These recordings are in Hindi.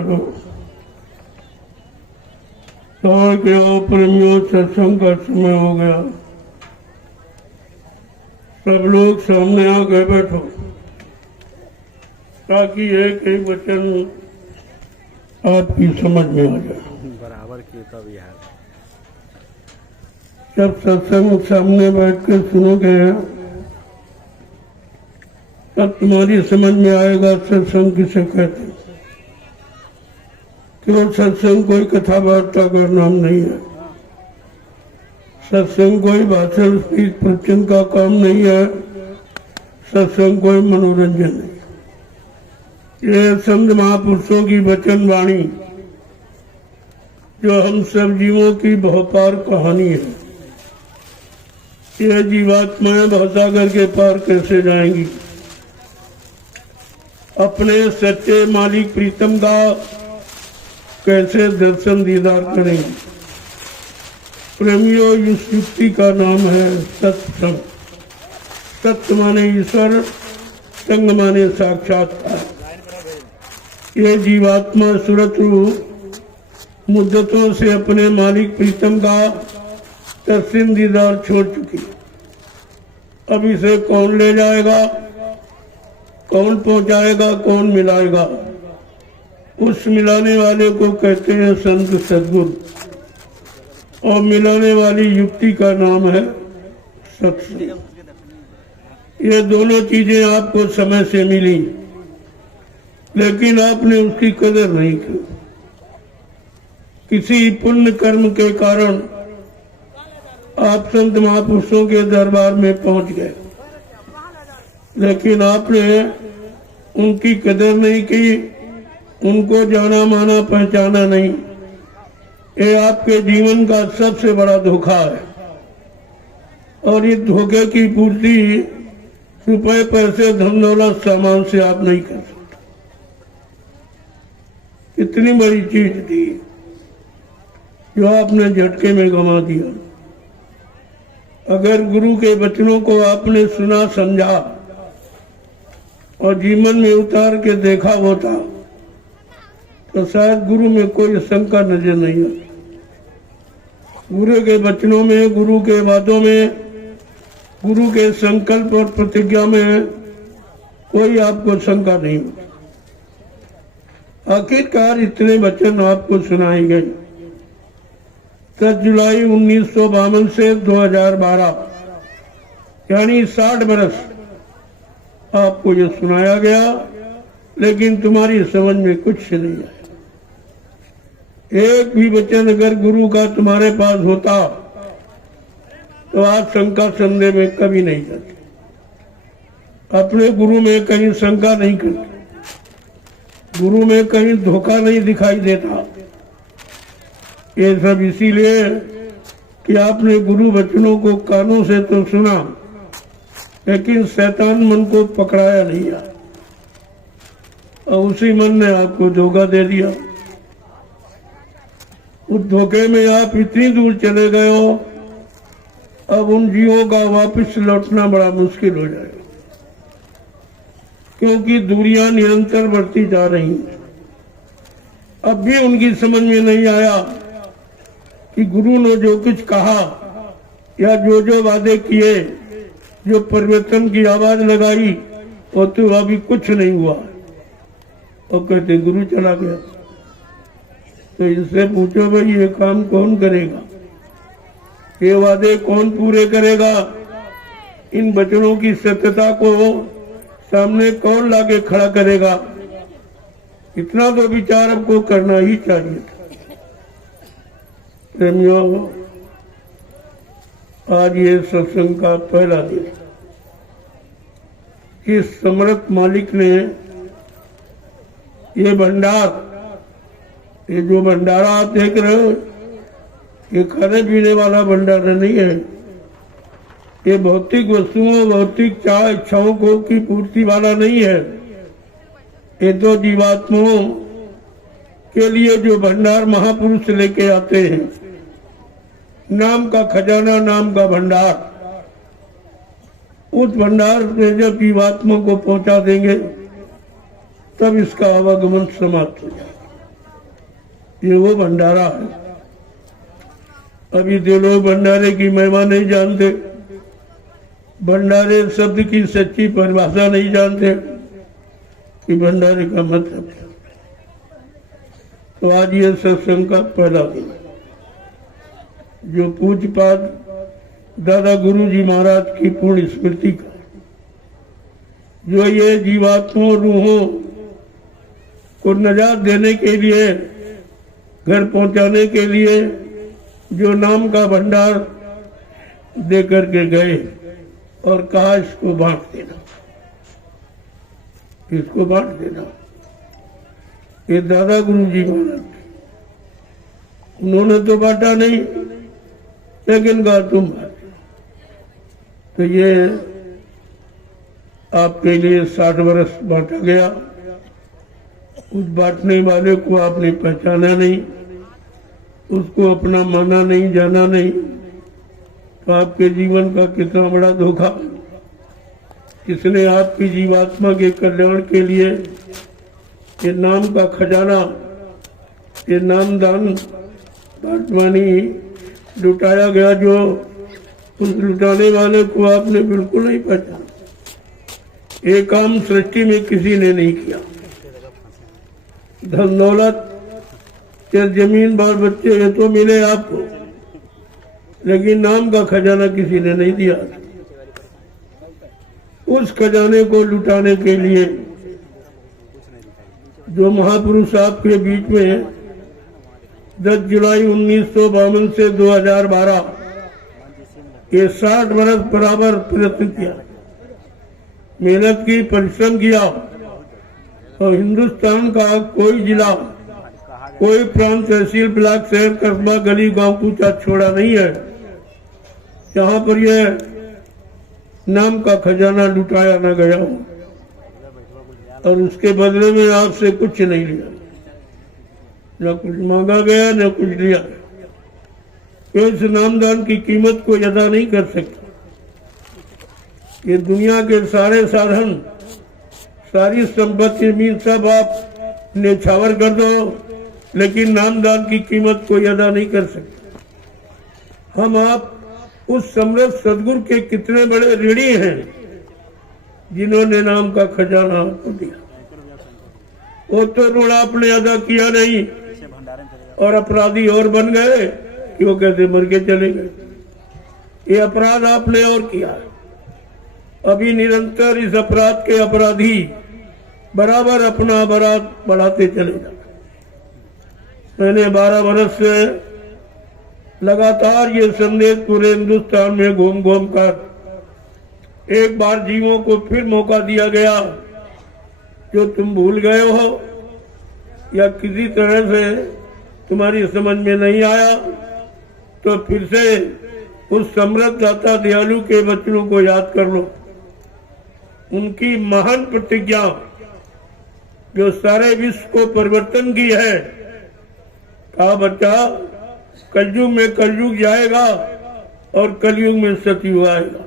करो। और क्या प्रेमियों, सत्संग का समय हो गया। सब लोग सामने आके बैठो ताकि एक एक वचन आपकी समझ में आ जाए। बराबर की तब यार जब सत्संग सामने बैठ के सुनोगे तब तुम्हारी समझ में आएगा सत्संग किसे कहते हैं। केवल सत्संग कोई कथा वार्ता का नाम नहीं है। सत्संग कोई भाषण स्पीच प्रवचन का काम नहीं है। सत्संग कोई मनोरंजन नहीं। ये संत महापुरुषों की वचन वाणी जो हम सब जीवों की बहुपार कहानी है। यह जीवात्माएं भवसागर के पार कैसे जाएंगी, अपने सच्चे मालिक प्रीतम का कैसे दर्शन दीदार करेंगे। प्रेमियों, इस युक्ति का नाम है सत्संग। सत्य माने ईश्वर, संग माने साक्षात्कार। ये जीवात्मा सुरत रूप मुद्दतों से अपने मालिक प्रीतम का दर्शन दीदार छोड़ चुकी। अब इसे कौन ले जाएगा, कौन पहुंचाएगा, कौन मिलाएगा? उस मिलाने वाले को कहते हैं संत सद्गुरु, और मिलाने वाली युक्ति का नाम है सत्संग। ये दोनों चीजें आपको समय से मिली, लेकिन आपने उसकी कदर नहीं की। किसी पुण्य कर्म के कारण आप संत महापुरुषों के दरबार में पहुंच गए, लेकिन आपने उनकी कदर नहीं की, उनको जाना माना पहचाना नहीं। ये आपके जीवन का सबसे बड़ा धोखा है, और इस धोखे की पूर्ति रुपए पैसे धन दौलत सामान से आप नहीं कर सकते। इतनी बड़ी चीज थी जो आपने झटके में गंवा दिया। अगर गुरु के वचनों को आपने सुना समझा और जीवन में उतार के देखा होता तो शायद गुरु में कोई शंका नजर नहीं आती। गुरु के वचनों में, गुरु के वादों में, गुरु के संकल्प और प्रतिज्ञा में कोई आपको शंका नहीं होती। आखिरकार इतने वचन आपको सुनाए गए। 10 जुलाई 1952 से 2012 यानी 60 बरस आपको ये सुनाया गया, लेकिन तुम्हारी समझ में कुछ नहीं आया। एक भी वचन अगर गुरु का तुम्हारे पास होता तो आज शंका संदेह में कभी नहीं जाती। अपने गुरु में कहीं शंका नहीं करते, गुरु में कहीं धोखा नहीं दिखाई देता। ये सब इसीलिए कि आपने गुरु वचनों को कानों से तो सुना, लेकिन शैतान मन को पकड़ाया नहीं है, और उसी मन ने आपको धोखा दे दिया। उस धोखे में आप इतनी दूर चले गए हो, अब उन जीवों का वापस लौटना बड़ा मुश्किल हो जाएगा, क्योंकि दूरियां निरंतर बढ़ती जा रही हैं। अब भी उनकी समझ में नहीं आया कि गुरु ने जो कुछ कहा या जो जो वादे किए, जो परिवर्तन की आवाज लगाई, वो तो अभी कुछ नहीं हुआ। और कहते गुरु चला गया। तो इनसे पूछो भाई ये काम कौन करेगा, ये वादे कौन पूरे करेगा, इन वचनों की सत्यता को सामने कौन लाके खड़ा करेगा? इतना तो विचार आपको करना ही चाहिए था। प्रेमियों, आज ये सत्संग का पहला दिन, इस समर्थ मालिक ने ये भंडार, ये जो भंडारा आप देख रहे हो, ये खाने पीने वाला भंडारा नहीं है। ये भौतिक वस्तुओं, भौतिक चाह इच्छाओं को की पूर्ति वाला नहीं है। ये तो जीवात्माओं के लिए जो भंडार महापुरुष लेके आते हैं, नाम का खजाना, नाम का भंडार, उस भंडार में जब जीवात्मा को पहुंचा देंगे तब इसका आवागमन समाप्त हो जाएगा। ये वो भंडारा है। अभी जो लोग भंडारे की महिमा नहीं जानते, भंडारे शब्द की सच्ची परिभाषा नहीं जानते कि भंडारे का मतलब क्या, तो आज ये सत्संग का पहला दिन जो पूज्यपाद दादा गुरु जी महाराज की पूर्ण स्मृति का, जो ये जीवात्माओं रूहों को नजात देने के लिए, घर पहुंचाने के लिए जो नाम का भंडार दे करके गए और कहा इसको बांट देना, इसको बांट देना। ये दादा गुरु जी महाराज, उन्होंने तो बांटा नहीं, लेकिन कहा तुम बांटो। तो ये आपके लिए 60 वर्ष बांटा गया। उस बांटने वाले को आपने पहचाना नहीं, उसको अपना माना नहीं, जाना नहीं, तो आपके जीवन का कितना बड़ा धोखा। इसने आपकी जीवात्मा के कल्याण के लिए ये नाम का खजाना, ये नाम दान बांटवानी लुटाया गया, जो उस लुटाने वाले को आपने बिल्कुल नहीं पहचाना। ये काम सृष्टि में किसी ने नहीं किया। धन दौलत या जमीन बाल बच्चे ये तो मिले आपको, लेकिन नाम का खजाना किसी ने नहीं दिया। उस खजाने को लुटाने के लिए जो महापुरुष आपके बीच में 10 जुलाई 1952 से 2012 ये 60 वर्ष बराबर प्रयत्न किया, मेहनत की, परिश्रम किया, और हिंदुस्तान का कोई जिला, कोई प्रांत, तहसील, ब्लॉक, शहर, कस्बा, गली, गांव कूचा छोड़ा नहीं है जहां पर यह नाम का खजाना लुटाया न गया हो, और उसके बदले में आपसे कुछ नहीं लिया, न कुछ मांगा गया, न कुछ लिया। कोई इस नामदान की कीमत को अदा नहीं कर सकता। ये दुनिया के सारे साधन, सारी संपत्ति मीन सब आप न्यौछावर कर दो, लेकिन नामदान की कीमत कोई अदा नहीं कर सकता। हम आप उस समृद्ध सदगुरु के कितने बड़े ऋणी हैं जिन्होंने नाम का खजाना आपको दिया। वो तो ऋण आपने अदा किया नहीं, और अपराधी और बन गए कि वो कैसे मर के चले गए। ये अपराध आपने और किया है। अभी निरंतर इस अपराध के अपराधी बराबर अपना अपराध बढ़ाते चले जाते। मैंने 12 वर्ष से लगातार ये संदेश पूरे हिंदुस्तान में घूम घूम कर एक बार जीवों को फिर मौका दिया गया, जो तुम भूल गए हो या किसी तरह से तुम्हारी समझ में नहीं आया, तो फिर से उस समृद्ध दाता दयालु के वचनों को याद कर लो। उनकी महान प्रतिज्ञा जो सारे विश्व को परिवर्तन की है, कहा बच्चा कलयुग में कलयुग जाएगा और कलयुग में सतयुग आएगा।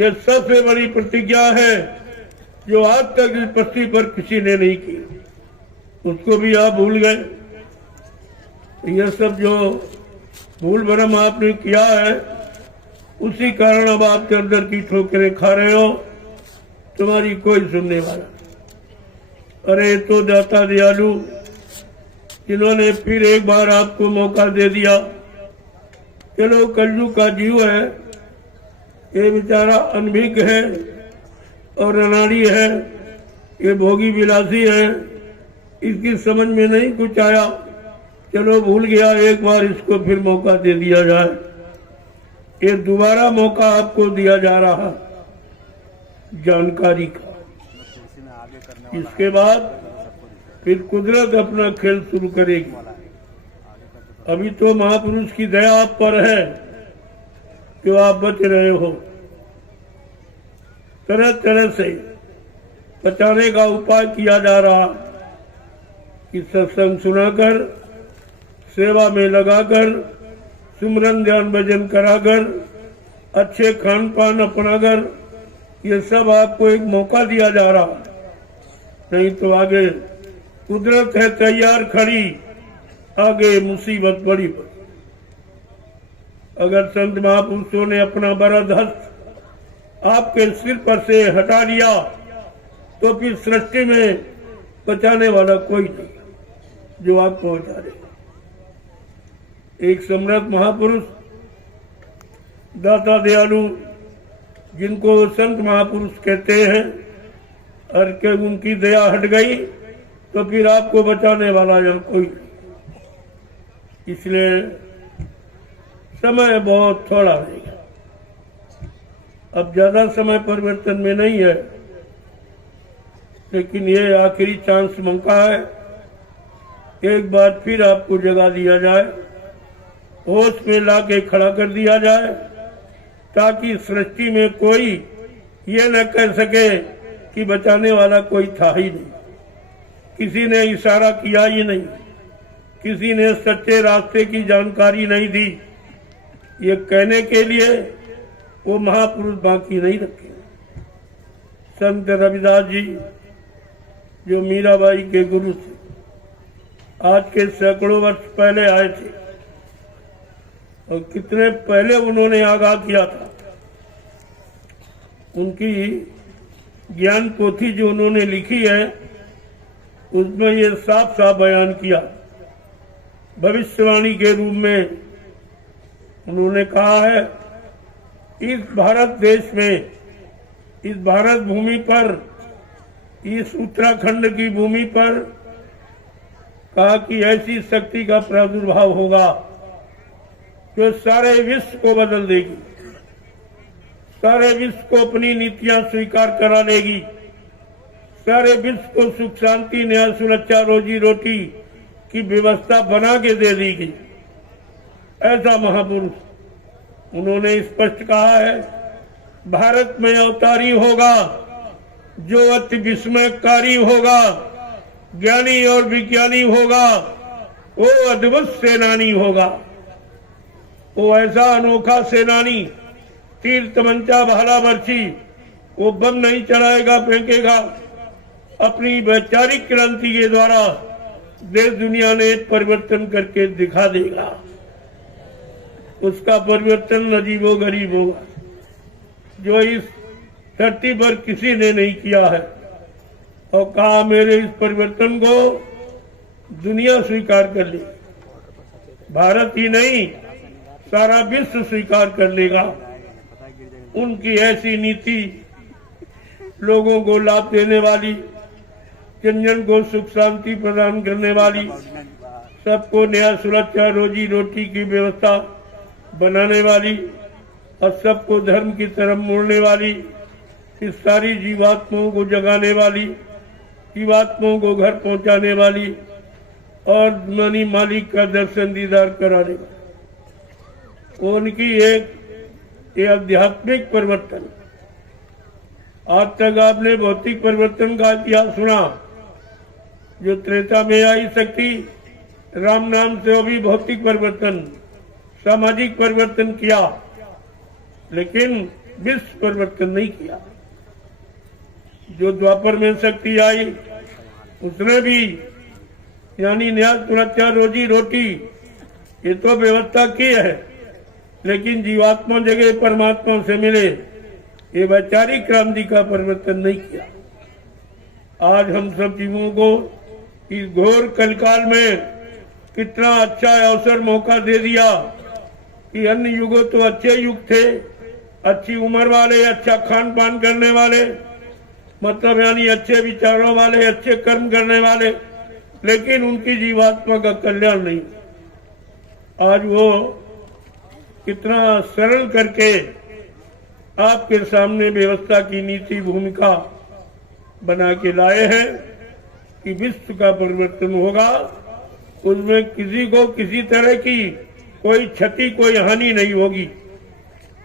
ये सबसे बड़ी प्रतिज्ञा है जो आज तक इस पृथ्वी पर किसी ने नहीं की। उसको भी आप भूल गए। यह सब जो भूल भरम आपने किया है, उसी कारण अब आपके अंदर की ठोकरें खा रहे हो। तुम्हारी कोई सुनने वाला। अरे तो दाता दयालु जिन्होंने फिर एक बार आपको मौका दे दिया। चलो कलयुग का जीव है, ये बेचारा अनभिज्ञ है और अनाड़ी है, ये भोगी विलासी है, इसकी समझ में नहीं कुछ आया। चलो भूल गया, एक बार इसको फिर मौका दे दिया जाए। ये दोबारा मौका आपको दिया जा रहा जानकारी का। इसके बाद फिर कुदरत अपना खेल शुरू करेगी। अभी तो महापुरुष की दया आप पर है कि आप बच रहे हो। तरह तरह से बचाने का उपाय किया जा रहा कि सत्संग सुनाकर, सेवा में लगाकर, सुमरन ध्यान भजन कराकर, अच्छे खान पान अपनाकर, ये सब आपको एक मौका दिया जा रहा। नहीं तो आगे कुदरत है तैयार खड़ी, आगे मुसीबत बड़ी पड़ी। अगर संत महापुरुषों ने अपना वरद हस्त आपके सिर पर से हटा लिया तो फिर सृष्टि में बचाने वाला कोई नहीं जो आपको बचा दे। एक सम्राट महापुरुष दाता दयालु जिनको संत महापुरुष कहते हैं, और के उनकी दया हट गई तो फिर आपको बचाने वाला या कोई नहीं। इसलिए समय बहुत थोड़ा रहेगा। अब ज्यादा समय परिवर्तन में नहीं है, लेकिन ये आखिरी चांस मौका है। एक बार फिर आपको जगा दिया जाए, होश में लाके खड़ा कर दिया जाए, ताकि सृष्टि में कोई ये न कह सके कि बचाने वाला कोई था ही नहीं। किसी ने इशारा किया ही नहीं, किसी ने सच्चे रास्ते की जानकारी नहीं दी। ये कहने के लिए वो महापुरुष बाकी नहीं रखे। संत रविदास जी जो मीराबाई के गुरु थे, आज के सैकड़ों वर्ष पहले आए थे, और कितने पहले उन्होंने आगाह किया था। उनकी ज्ञान पोथी जो उन्होंने लिखी है, उसमें ये साफ साफ बयान किया। भविष्यवाणी के रूप में उन्होंने कहा है, इस भारत देश में, इस भारत भूमि पर, इस उत्तराखंड की भूमि पर कहा कि ऐसी शक्ति का प्रादुर्भाव होगा जो सारे विश्व को बदल देगी, सारे विश्व को अपनी नीतियां स्वीकार करा लेगी, सारे विश्व को सुख शांति न्याय सुरक्षा रोजी रोटी की व्यवस्था बना के दे देगी। ऐसा महापुरुष उन्होंने स्पष्ट कहा है। भारत में अवतारी होगा जो अति विस्मयकारी होगा, ज्ञानी और विज्ञानी होगा, वो अद्भुत सेनानी होगा। वो ऐसा अनोखा सेनानी, तीर तमंचा भाला बर्छी, वो बम नहीं चलाएगा फेंकेगा, अपनी वैचारिक क्रांति के द्वारा देश दुनिया ने परिवर्तन करके दिखा देगा। उसका परिवर्तन अजीबो गरीब होगा जो इस धरती पर किसी ने नहीं किया है। और कहा मेरे इस परिवर्तन को दुनिया स्वीकार कर ले, भारत ही नहीं सारा विश्व स्वीकार कर लेगा। उनकी ऐसी नीति लोगों को लाभ देने वाली, जन जन को सुख शांति प्रदान करने वाली, सबको न्याय सुरक्षा रोजी रोटी की व्यवस्था बनाने वाली और सबको धर्म की तरफ मोड़ने वाली, इस सारी जीवात्माओं को जगाने वाली, जीवात्माओं को घर पहुंचाने वाली और मनी मालिक का दर्शन दीदार कराने वाली, उनकी एक ये आध्यात्मिक परिवर्तन। आज तक आपने भौतिक परिवर्तन का इतिहास सुना, जो त्रेता में आई शक्ति राम नाम से वो भी भौतिक परिवर्तन, सामाजिक परिवर्तन किया, लेकिन विश्व परिवर्तन नहीं किया। जो द्वापर में शक्ति आई उसने भी यानी न्याय सुरक्षा रोजी रोटी ये तो व्यवस्था की है, लेकिन जीवात्मा जगह परमात्मा से मिले ये वैचारिक क्रांति का परिवर्तन नहीं किया। आज हम सब जीवों को इस घोर कलकाल में कितना अच्छा अवसर मौका दे दिया कि अन्य युगों तो अच्छे युग थे, अच्छी उम्र वाले, अच्छा खान पान करने वाले, मतलब यानी अच्छे विचारों वाले, अच्छे कर्म करने वाले, लेकिन उनकी जीवात्मा का कल्याण नहीं। आज वो कितना सरल करके आपके सामने व्यवस्था की नीति भूमिका बना के लाए हैं कि विश्व का परिवर्तन होगा, उसमें किसी को किसी तरह की कोई क्षति, कोई हानि नहीं होगी,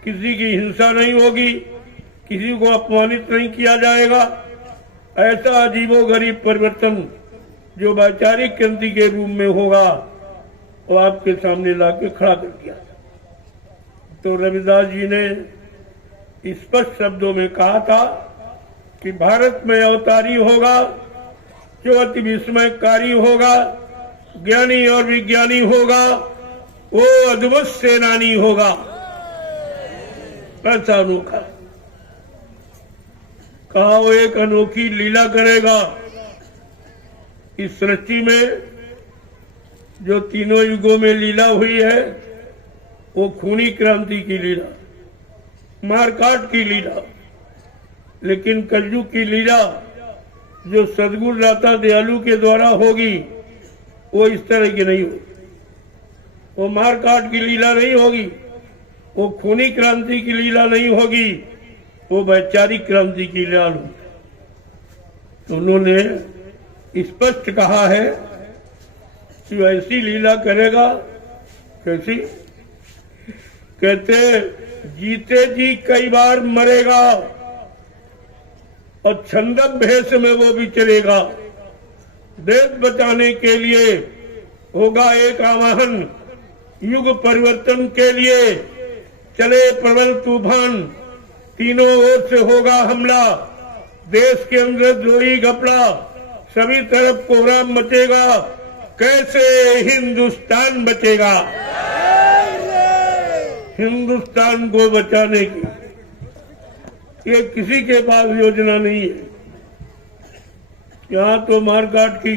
किसी की हिंसा नहीं होगी, किसी को अपमानित नहीं किया जाएगा। ऐसा अजीबोगरीब परिवर्तन जो वैचारिक क्रांति के रूप में होगा, वो आपके सामने लाके खड़ा कर दिया। तो रविदास जी ने स्पष्ट शब्दों में कहा था कि भारत में अवतारी होगा जो अति विस्मयकारी होगा, ज्ञानी और विज्ञानी होगा वो अद्भुत सेनानी होगा। ऐसा अनोखा कहा वो एक अनोखी लीला करेगा इस सृष्टि में। जो तीनों युगों में लीला हुई है वो खूनी क्रांति की लीला, मारकाट की लीला, लेकिन कलयुग की लीला जो सदगुरु दाता दयालु के द्वारा होगी वो इस तरह की नहीं होगी। वो मारकाट की लीला नहीं होगी, वो खूनी क्रांति की लीला नहीं होगी, वो वैचारिक क्रांति की लीला होगी। तो उन्होंने स्पष्ट कहा है कि ऐसी लीला करेगा। कैसी? कहते जीते जी कई बार मरेगा और छंदक भेष में वो विचरेगा। देश बचाने के लिए होगा एक आवाहन, युग परिवर्तन के लिए चले प्रबल तूफान, तीनों ओर से होगा हमला, देश के अंदर द्रोही घपला, सभी तरफ कोहराम मचेगा, कैसे हिंदुस्तान बचेगा। हिंदुस्तान को बचाने की ये किसी के पास योजना नहीं है। यहाँ तो मारकाट की,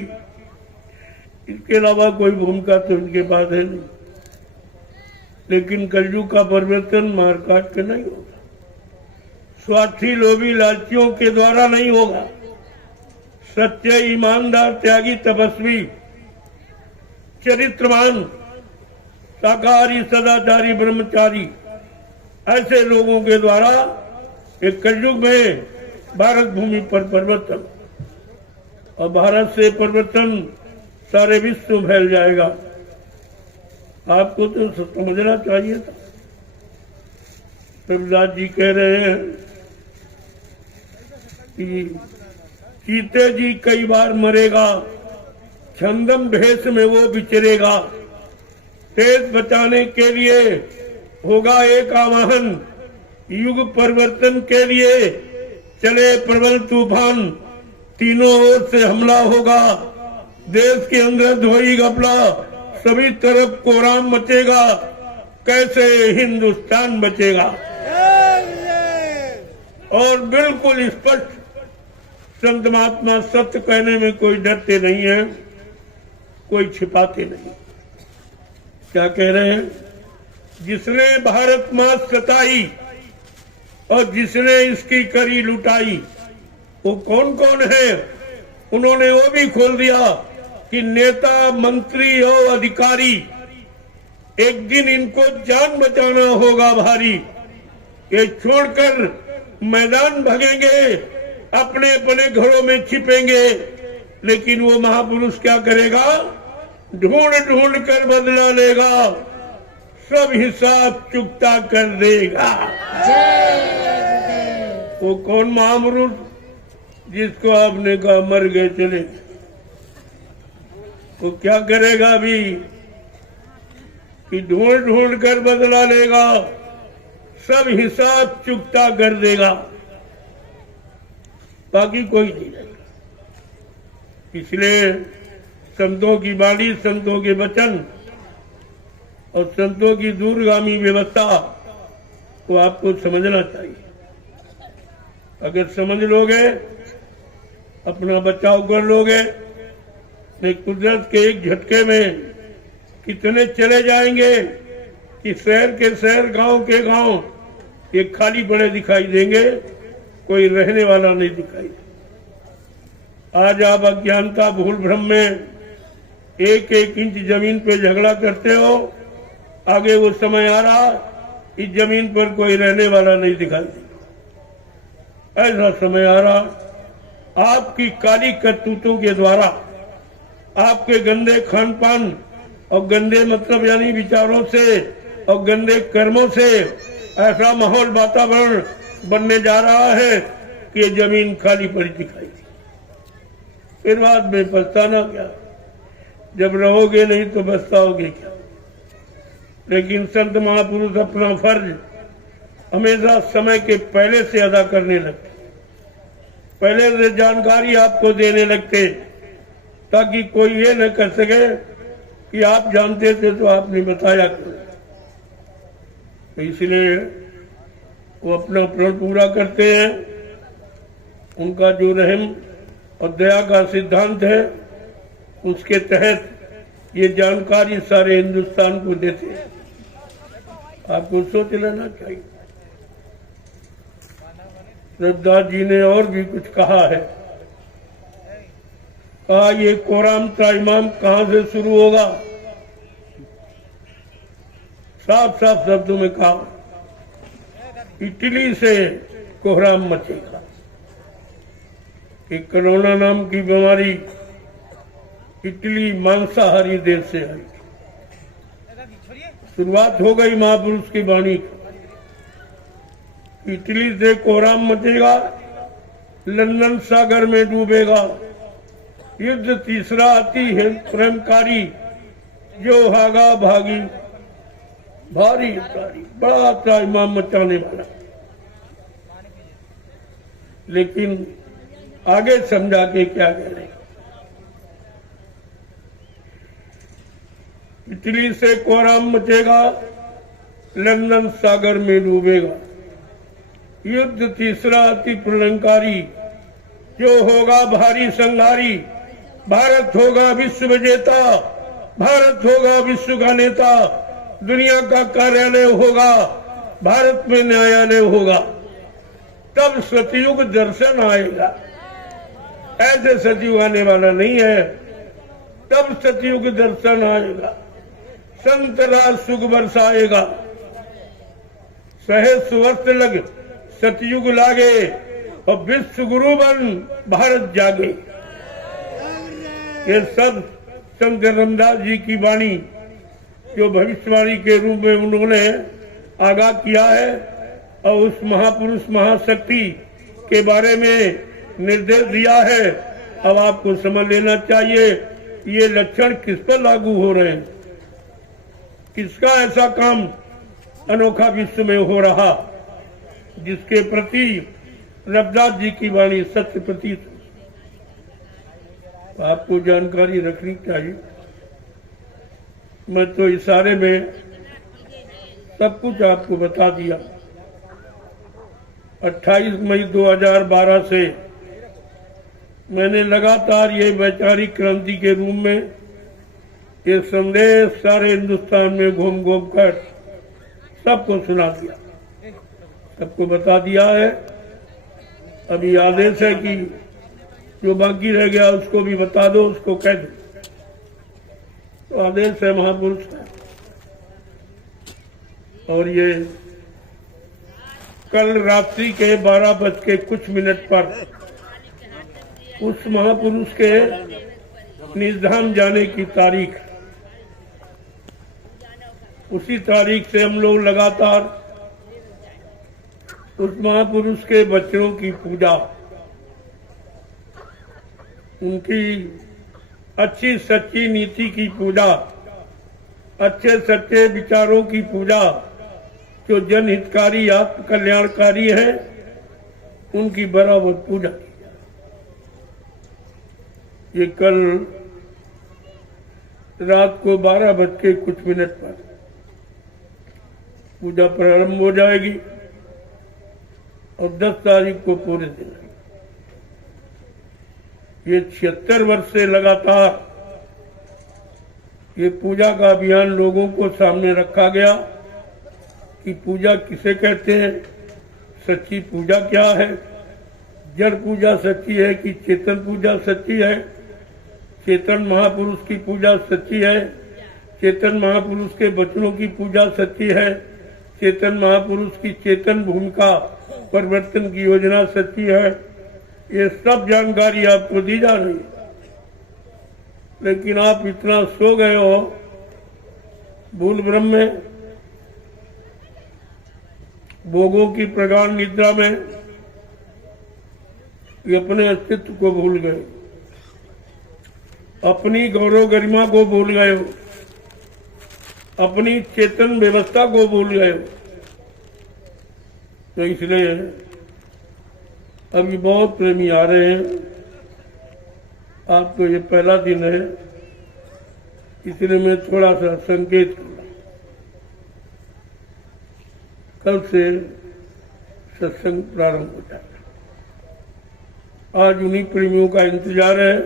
इसके अलावा कोई भूमिका तो इनके पास है नहीं। लेकिन कलयुग का परिवर्तन मारकाट के नहीं होगा, स्वार्थी लोभी लालचियों के द्वारा नहीं होगा। सच्चे ईमानदार त्यागी तपस्वी चरित्रवान शाकाहारी सदाचारी ब्रह्मचारी ऐसे लोगों के द्वारा एक कलयुग में भारत भूमि पर परिवर्तन, और भारत से परिवर्तन सारे विश्व में फैल जाएगा। आपको तो समझना चाहिए था। प्रभुदास जी कह रहे हैं कि सीते जी कई बार मरेगा, छंदम भेष में वो विचरेगा, देश बचाने के लिए होगा एक आवाहन, युग परिवर्तन के लिए चले प्रबल तूफान, तीनों ओर से हमला होगा, देश के अंदर धोई घपला, सभी तरफ कोहराम मचेगा, कैसे हिंदुस्तान बचेगा। और बिल्कुल स्पष्ट संत महात्मा सत्य कहने में कोई डरते नहीं है, कोई छिपाते नहीं। क्या कह रहे हैं? जिसने भारत माँ सताई और जिसने इसकी करी लुटाई, वो कौन कौन है? उन्होंने वो भी खोल दिया कि नेता मंत्री और अधिकारी, एक दिन इनको जान बचाना होगा भारी। ये छोड़कर मैदान भगेंगे, अपने अपने घरों में छिपेंगे, लेकिन वो महापुरुष क्या करेगा? ढूंढ ढूंढ कर बदला लेगा, सब हिसाब चुकता कर देगा। वो कौन महापुरुष? जिसको आपने कहा मर गए चले, वो क्या करेगा अभी? कि ढूंढ ढूंढ कर बदला लेगा, सब हिसाब चुकता कर देगा, बाकी कोई नहीं रहेगा। इसलिए संतों की वाणी, संतों के वचन और संतों की दूरगामी व्यवस्था को आपको समझना चाहिए। अगर समझ लोगे, अपना बचाव कर लोगे, नहीं कुदरत के एक झटके में कितने चले जाएंगे कि शहर के शहर, गांव के गांव ये खाली पड़े दिखाई देंगे, कोई रहने वाला नहीं दिखाई देगा। आज आप अज्ञानता भूल भ्रम में एक एक इंच जमीन पे झगड़ा करते हो, आगे वो समय आ रहा इस जमीन पर कोई रहने वाला नहीं दिखाई देगा। ऐसा समय आ रहा आपकी काली करतूतों के द्वारा, आपके गंदे खान पान और गंदे मतलब यानी विचारों से और गंदे कर्मों से ऐसा माहौल वातावरण बनने जा रहा है कि ये जमीन खाली पड़ी दिखाई दी। फिर बाद में पछताना क्या? जब रहोगे नहीं तो पछताओगे क्या? लेकिन संत महापुरुष अपना फर्ज हमेशा समय के पहले से अदा करने लगते, पहले से जानकारी आपको देने लगते, ताकि कोई ये न कर सके कि आप जानते थे तो आपने बताया क्यों। तो इसलिए वो अपना प्रण पूरा करते हैं। उनका जो रहम और दया का सिद्धांत है, उसके तहत ये जानकारी सारे हिंदुस्तान को देते हैं। आपको सोच लेना चाहिए। रविदास जी ने और भी कुछ कहा है। कहा ये कोराम त्राइमाम कहाँ से शुरू होगा? साफ साफ शब्दों में कहा, इटली से कोहराम मचेगा। कि कोरोना नाम की बीमारी इटली मांसाहारी देश से आई। शुरुआत हो गई महापुरुष की वाणी की। इटली से कोहराम मचेगा, लंदन सागर में डूबेगा। युद्ध तीसरा अति है प्रेमकारी, जो हागा भागी भारी भारी, बड़ा त्राइमाम मचाने वाला। लेकिन आगे समझा के क्या कह रहे, इटली से कोहराम मचेगा, लंदन सागर में डूबेगा। युद्ध तीसरा अति प्रलंकारी, जो होगा भारी संहारी। भारत होगा विश्व विजेता, भारत होगा विश्व का नेता। दुनिया का कार्यालय होगा, भारत में न्यायालय होगा। तब सतयुग दर्शन आएगा। ऐसे सतयुग आने वाला नहीं है। तब सतयुग दर्शन आएगा। संत राज सुख बरसाएगा। सहस्र वर्ष लग सतयुग लागे, और विश्व गुरु बन भारत जागे। ये सब संत रामदास जी की वाणी, जो भविष्यवाणी के रूप में उन्होंने आगाह किया है, और उस महापुरुष महाशक्ति के बारे में निर्देश दिया है। अब आपको समझ लेना चाहिए ये लक्षण किस पर लागू हो रहे हैं, किसका ऐसा काम अनोखा विश्व में हो रहा जिसके प्रति रविदास जी की वाणी सत्य प्रतीत। आपको जानकारी रखनी चाहिए। मैं तो इशारे में सब कुछ आपको बता दिया। 28 मई 2012 से मैंने लगातार ये वैचारिक क्रांति के रूप में ये संदेश सारे हिंदुस्तान में घूम घूम कर सबको सुना दिया, सबको बता दिया है। अभी आदेश है कि जो बाकी रह गया उसको भी बता दो, उसको कह दो। तो आदेश है महापुरुष का। और ये कल रात्रि के 12 बज के कुछ मिनट पर उस महापुरुष के निजधाम जाने की तारीख, उसी तारीख से हम लोग लगातार उस महापुरुष के बच्चों की पूजा, उनकी अच्छी सच्ची नीति की पूजा, अच्छे सच्चे विचारों की पूजा, जो जनहितकारी आत्म कल्याणकारी है, उनकी बराबर पूजा की। ये कल रात को 12 बज के कुछ मिनट पर पूजा प्रारंभ हो जाएगी और 10 तारीख को पूरे दिन। ये 76 वर्ष से लगातार ये पूजा का अभियान लोगों को सामने रखा गया कि पूजा किसे कहते हैं, सच्ची पूजा क्या है, जड़ पूजा सच्ची है कि चेतन पूजा सच्ची है, चेतन महापुरुष की पूजा सच्ची है, चेतन महापुरुष के वचनों की पूजा सच्ची है, चेतन महापुरुष की चेतन भूमिका परिवर्तन की योजना सच्ची है। ये सब जानकारी आपको दी जा रही है, लेकिन आप इतना सो गए हो भूल भ्रम में, भोगों की प्रगाढ़ निद्रा में, ये अपने अस्तित्व को भूल गए, अपनी गौरव गरिमा को भूल गए हो, अपनी चेतन व्यवस्था को भूल गए हो। तो इसलिए अभी बहुत प्रेमी आ रहे हैं। आपको ये पहला दिन है, इसलिए मैं थोड़ा सा संकेत करूंगा। कल से सत्संग प्रारंभ हो जाता। आज उन्हीं प्रेमियों का इंतजार है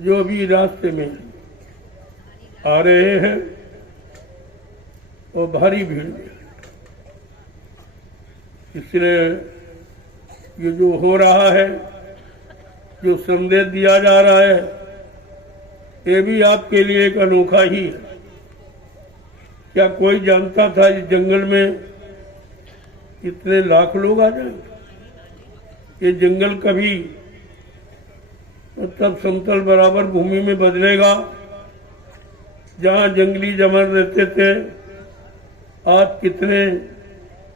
जो अभी रास्ते में आ रहे हैं और भारी भीड़ में। इसलिए ये जो हो रहा है, जो संदेश दिया जा रहा है, ये भी आपके लिए एक अनोखा ही है। क्या कोई जानता था इस जंगल में इतने लाख लोग आ जाएंगे? ये जंगल कभी मतलब समतल बराबर भूमि में बदलेगा। जहाँ जंगली जानवर रहते थे, आज कितने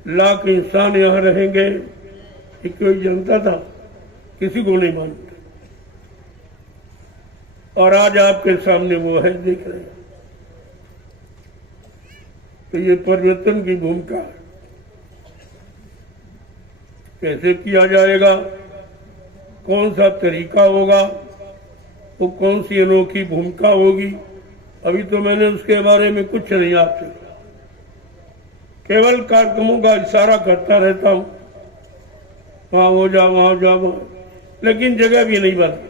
लाख इंसान यहाँ रहेंगे, ये कोई जानता था? किसी को नहीं मालूम। और आज आपके सामने वो है, देख रहे हैं। तो ये परिवर्तन की भूमिका कैसे किया जाएगा, कौन सा तरीका होगा, वो कौन सी अनोखी भूमिका होगी, अभी तो मैंने उसके बारे में कुछ नहीं आपसे कहा। केवल कार्यक्रमों का इशारा करता रहता हूँ, वहां हो जा, वहां हो जा, लेकिन जगह भी नहीं बदली।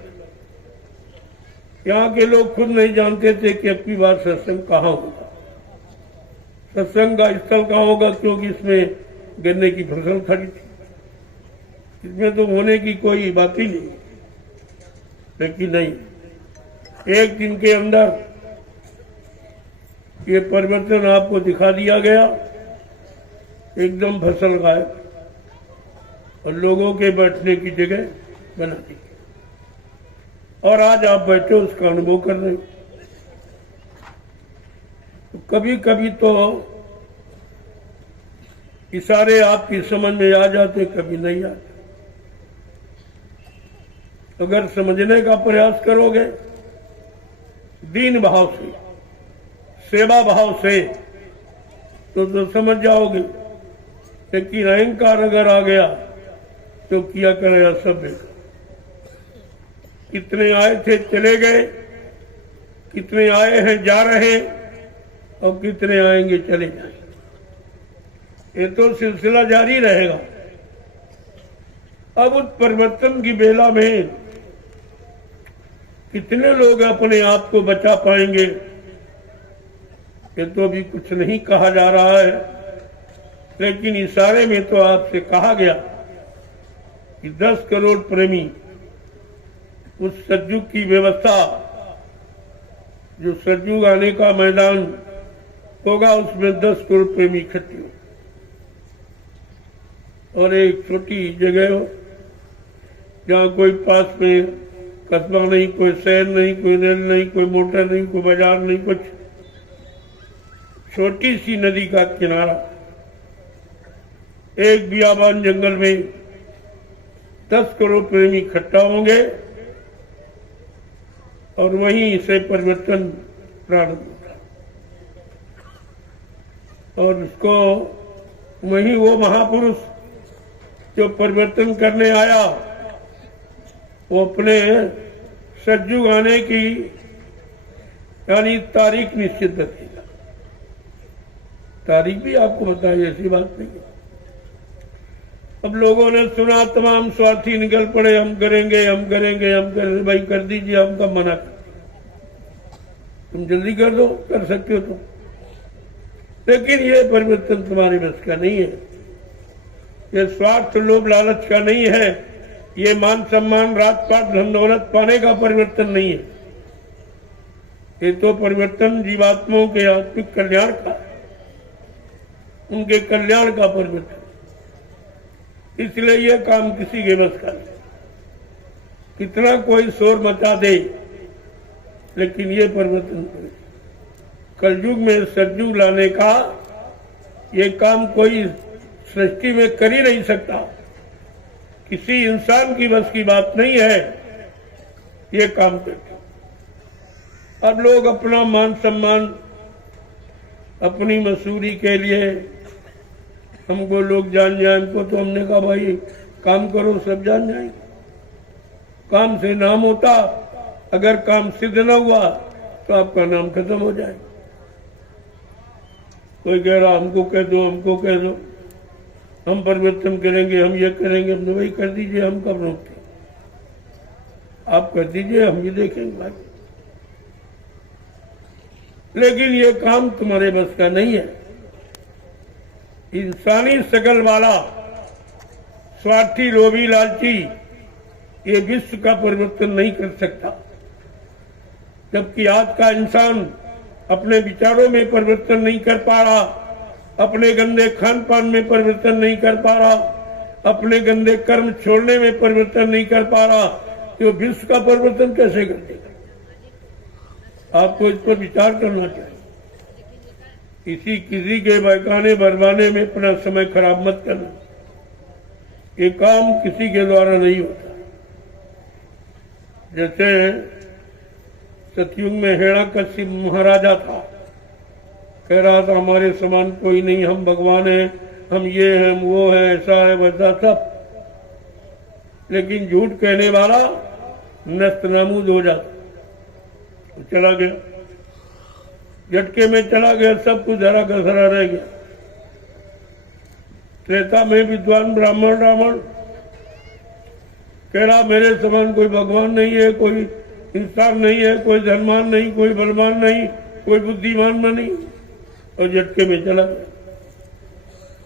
यहाँ के लोग खुद नहीं जानते थे कि अगली बार सत्संग कहाँ होगा, सत्संग का स्थल कहाँ होगा, क्योंकि इसमें गन्ने की फसल खड़ी थी। इसमें तो होने की कोई बात ही नहीं। लेकिन नहीं, एक दिन के अंदर ये परिवर्तन आपको दिखा दिया गया। एकदम फसल गायब और लोगों के बैठने की जगह बना दी। और आज आप बैठे उसका अनुभव कर रहे हैं। तो कभी कभी तो इशारे आपकी समझ में आ जाते, कभी नहीं आते। अगर समझने का प्रयास करोगे दीन भाव से, सेवा भाव से, तो समझ जाओगे। लेकिन अहंकार अगर आ गया तो किया करेगा सब बेकार। कितने आए थे चले गए, कितने आए हैं जा रहे, और कितने आएंगे चले जाएंगे। ये तो सिलसिला जारी रहेगा। अब उस परिवर्तन की बेला में कितने लोग अपने आप को बचा पाएंगे, ये तो अभी कुछ नहीं कहा जा रहा है। लेकिन इशारे में तो आपसे कहा गया कि 10 करोड़ प्रेमी उस सतयुग की व्यवस्था, जो सतयुग आने का मैदान होगा, उसमें 10 करोड़ प्रेमी इकट्ठे हो, और एक छोटी जगह हो जहाँ कोई पास में कस्बा नहीं, कोई शहर नहीं, कोई रेल नहीं, कोई मोटर नहीं, कोई बाजार नहीं, कुछ छोटी सी नदी का किनारा, एक बियाबान जंगल में 10 करोड़ प्रेमी इकट्ठा होंगे और वहीं से परिवर्तन प्रारंभ होगा। और उसको वहीं वो महापुरुष जो परिवर्तन करने आया, वो अपने सतयुग आने की यानी तारीख निश्चित रखेगा। तारीख भी आपको बताइए, ऐसी बात नहीं है। अब लोगों ने सुना, तमाम स्वार्थी निकल पड़े, हम करेंगे, हम करेंगे, हम करेंगे। भाई कर दीजिए, हम कब मना कर, तुम जल्दी कर दो, कर सकते हो तो। लेकिन ये परिवर्तन तुम्हारे बस का नहीं है। ये स्वार्थ लोभ लालच का नहीं है। ये मान सम्मान राजपाट धन दौलत पाने का परिवर्तन नहीं है। ये तो परिवर्तन जीवात्माओं के आत्मिक कल्याण का, उनके कल्याण का परिवर्तन। इसलिए यह काम किसी के बस का नहीं। कितना कोई शोर मचा दे, लेकिन ये परिवर्तन करे। कलयुग में सतयुग लाने का ये काम कोई सृष्टि में कर ही नहीं सकता। किसी इंसान की बस की बात नहीं है ये काम करके। अब लोग अपना मान सम्मान, अपनी मसूरी के लिए, हमको लोग जान जाए, हमको तो हमने कहा भाई काम करो, सब जान जाएंगे। काम से नाम होता, अगर काम सिद्ध न हुआ तो आपका नाम खत्म हो जाएगा। कोई कह रहा हमको कह दो, हमको कह दो, हम परिवर्तन करेंगे, हम ये करेंगे, हमने वही कर दीजिए, हम कब रोकते? आप कर दीजिए, हम ये देखेंगे भाई। लेकिन ये काम तुम्हारे बस का नहीं है। इंसानी शकल वाला स्वार्थी, लोभी, लालची ये विश्व का परिवर्तन नहीं कर सकता। जबकि आज का इंसान अपने विचारों में परिवर्तन नहीं कर पा रहा, अपने गंदे खान पान में परिवर्तन नहीं कर पा रहा, अपने गंदे कर्म छोड़ने में परिवर्तन नहीं कर पा रहा, तो विश्व का परिवर्तन कैसे कर देगा? आपको इस पर विचार करना चाहिए। किसी के बहकाने बरवाने में अपना समय खराब मत करना। ये काम किसी के द्वारा नहीं होता। जैसे सतयुग में हिरण्यकशिप महाराजा था, कह रहा था हमारे समान कोई नहीं, हम भगवान हैं, हम ये हैं, हम वो हैं, ऐसा है वैसा सब। लेकिन झूठ कहने वाला नस्तनाबूद हो जाता, तो चला गया, झटके में चला गया, सब कुछ धरा कसरा रह गया। त्रेता में विद्वान ब्राह्मण कह रहा मेरे समान कोई भगवान नहीं है, कोई इंसान नहीं है, कोई धनवान नहीं, कोई बलवान नहीं, कोई बुद्धिमान नहीं, और झटके में चला गया।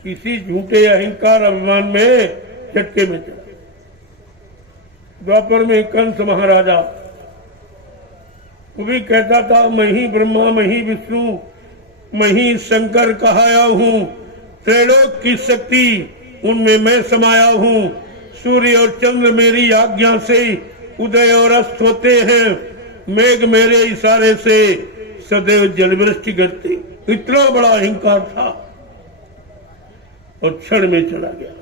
किसी झूठे अहंकार अभिमान में झटके में चला। द्वापर में कंस महाराजा वो भी कहता था मैं ही ब्रह्मा, मैं ही विष्णु, मैं ही शंकर कहाया हूँ, त्रैलोक की शक्ति उनमें मैं समाया हूँ, सूर्य और चंद्र मेरी आज्ञा से उदय और अस्त होते हैं, मेघ मेरे इशारे से सदैव जलवृष्टि करते। इतना बड़ा अहंकार था और क्षण में चला गया।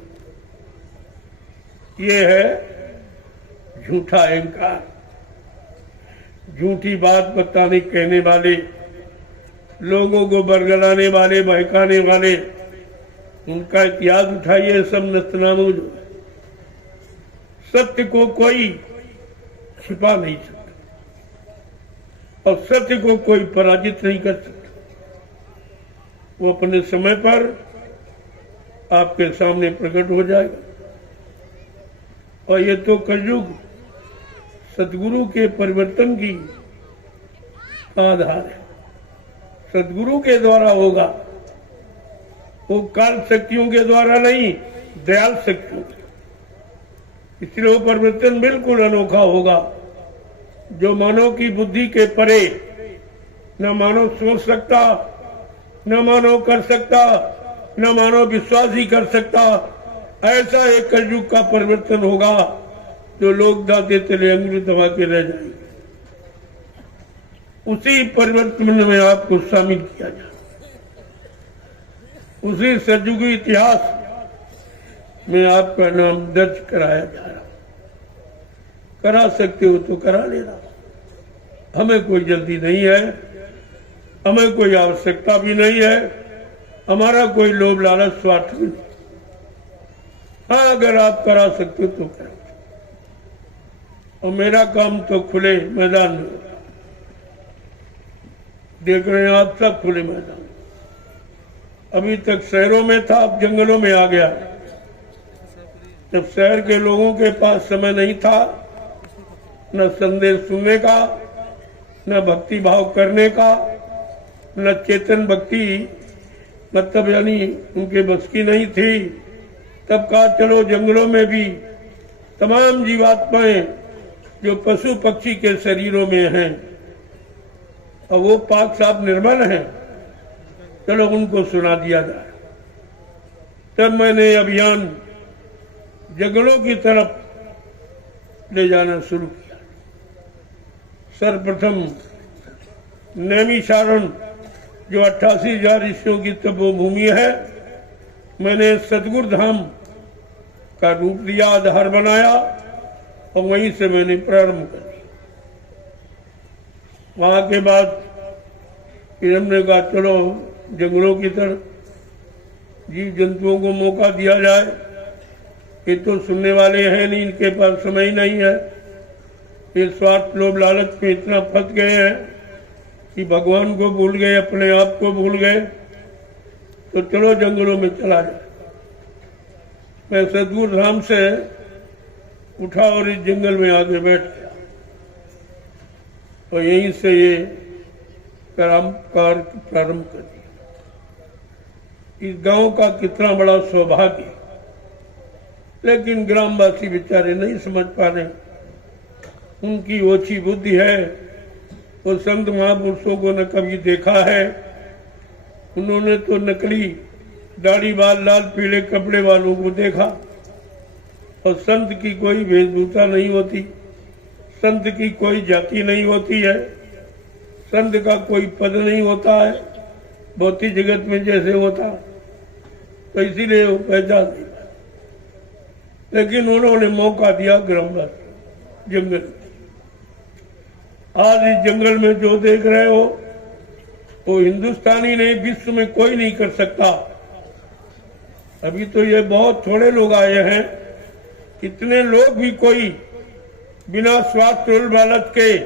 ये है झूठा अहंकार, झूठी बात बताने कहने वाले, लोगों को बरगलाने वाले, बहकाने वाले, उनका इतिहास उठाइए, सब नस्तनाबूद। सत्य को कोई छिपा नहीं सकता और सत्य को कोई पराजित नहीं कर सकता। वो अपने समय पर आपके सामने प्रकट हो जाएगा। और ये तो कलयुग सदगुरु के परिवर्तन की आधार है। सदगुरु के द्वारा होगा, वो काल शक्तियों के द्वारा नहीं, दयाल शक्तियों। इसलिए वो परिवर्तन बिल्कुल अनोखा होगा, जो मानव की बुद्धि के परे न मानव सोच सकता, न मानव कर सकता, न मानव विश्वास ही कर सकता। ऐसा एक कलयुग का परिवर्तन होगा जो लोग दाते तले अंगुली दबा के रह जाएंगे। उसी परिवर्तन में आपको शामिल किया जाए, उसी सतयुगी इतिहास में आपका नाम दर्ज कराया जा रहा। करा सकते हो तो करा लेना, हमें कोई जल्दी नहीं है, हमें कोई आवश्यकता भी नहीं है, हमारा कोई लोभ लालच स्वार्थ भी नहीं। हाँ, अगर आप करा सकते हो तो करो। और मेरा काम तो खुले मैदान में होगा। देख रहे हैं आप सब खुले मैदान। अभी तक शहरों में था, अब जंगलों में आ गया। जब शहर के लोगों के पास समय नहीं था न संदेश सुनने का, न भक्ति भाव करने का, न चेतन भक्ति मतलब यानी उनके बस की नहीं थी, तब कहा चलो जंगलों में भी तमाम जीवात्माएं जो पशु पक्षी के शरीरों में हैं और वो पाक साफ निर्मल हैं, चलो उनको सुना दिया जाए। तब मैंने अभियान जंगलों की तरफ ले जाना शुरू किया। सर्वप्रथम नैमिषारण्य जो 88,000 ऋषियों की तपोभूमि है, मैंने सतगुरु धाम का रूप दिया, आधार बनाया और वहीं से मैंने प्रारंभ कर दिया। वहां के बाद फिर हमने कहा चलो जंगलों की तरफ जीव जंतुओं को मौका दिया जाए। ये तो सुनने वाले हैं नहीं, इनके पास समय ही नहीं है, ये स्वार्थ लोभ लालच में इतना फंस गए हैं कि भगवान को भूल गए, अपने आप को भूल गए, तो चलो जंगलों में चला जाए। मैं सदगुरु धाम से उठा और इस जंगल में आगे बैठ गया और यहीं से ये कार्य प्रारंभ कर दिया। इस गांव का कितना बड़ा सौभाग्य, लेकिन ग्रामवासी बेचारे नहीं समझ पा रहे, उनकी ओछी बुद्धि है। वो संत महापुरुषों को न कभी देखा है, उन्होंने तो नकली दाढ़ी बाल लाल पीले कपड़े वालों को देखा। और संत की कोई वेशभूषा नहीं होती, संत की कोई जाति नहीं होती है, संत का कोई पद नहीं होता है भौतिक जगत में जैसे होता, तो इसीलिए वो पहचान नहीं पाए। लेकिन उन्होंने मौका दिया ग्रामवासी जंगल। आज इस जंगल में जो देख रहे हो वो हिंदुस्तानी नहीं, विश्व में कोई नहीं कर सकता। अभी तो ये बहुत थोड़े लोग आए हैं, इतने लोग भी कोई बिना स्वार्थ और लालच के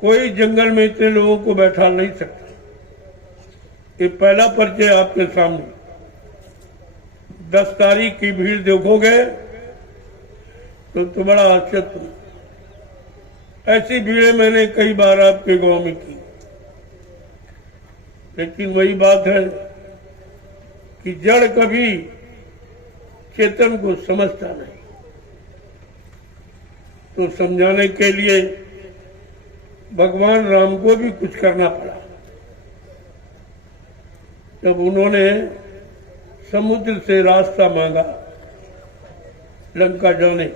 कोई जंगल में इतने लोगों को बैठा नहीं सकता। ये पहला परिचय आपके सामने। 10 तारीख की भीड़ देखोगे तो बड़ा आश्चर्य हो। ऐसी भीड़ें मैंने कई बार आपके गांव में की, लेकिन वही बात है कि जड़ कभी चेतन को समझता नहीं। तो समझाने के लिए भगवान राम को भी कुछ करना पड़ा। जब उन्होंने समुद्र से रास्ता मांगा लंका जाने,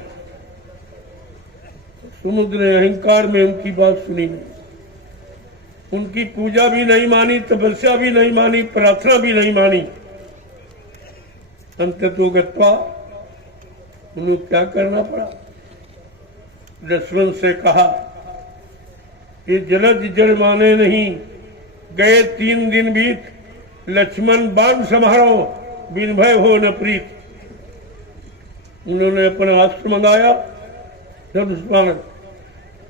समुद्र ने अहंकार में उनकी बात सुनी नहीं, उनकी पूजा भी नहीं मानी, तपस्या भी नहीं मानी, प्रार्थना भी नहीं मानी। अंततो गत्वा उन्हें क्या करना पड़ा? लक्ष्मण से कहा, ये जलद जल माने नहीं, गए 3 दिन बीत, लक्ष्मण बाण समारो, बिन भय हो न प्रीत। उन्होंने अपना अस्त्र मंगाया, धनुष बाण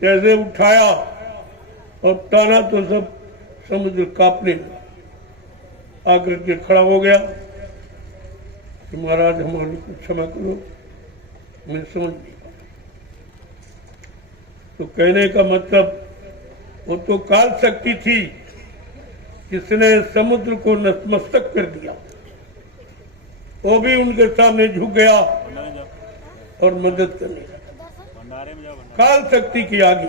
जैसे उठाया और ताना तो सब समुद्र कांपने आकर के खड़ा हो गया कि महाराज हमारे को क्षमा करो, मैं समझ नहीं पाया। तो कहने का मतलब वो तो काल शक्ति थी जिसने समुद्र को नतमस्तक कर दिया, वो भी उनके सामने झुक गया और मदद करने लगा। काल शक्ति की आगे।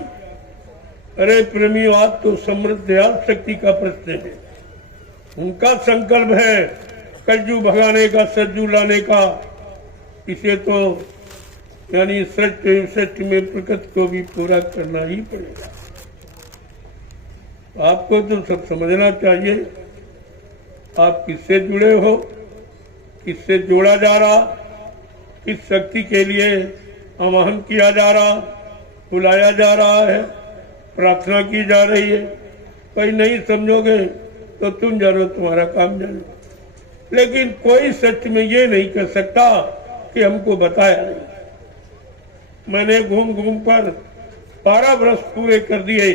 अरे प्रेमियों, आज तो समृद्ध दयाल शक्ति का प्रश्न है। उनका संकल्प है कलजू भगाने का, सज्जू लाने का। इसे तो यानी सत्य में प्रकृति को भी पूरा करना ही पड़ेगा। आपको तो सब समझना चाहिए, आप किससे जुड़े हो, किससे जोड़ा जा रहा, किस शक्ति के लिए आवाहन किया जा रहा, बुलाया जा रहा है, प्रार्थना की जा रही है। कोई नहीं समझोगे तो तुम जानो, तुम्हारा काम जानो। लेकिन कोई सच में ये नहीं कर सकता कि हमको बताया नहीं। मैंने घूम घूम कर 12 वर्ष पूरे कर दिए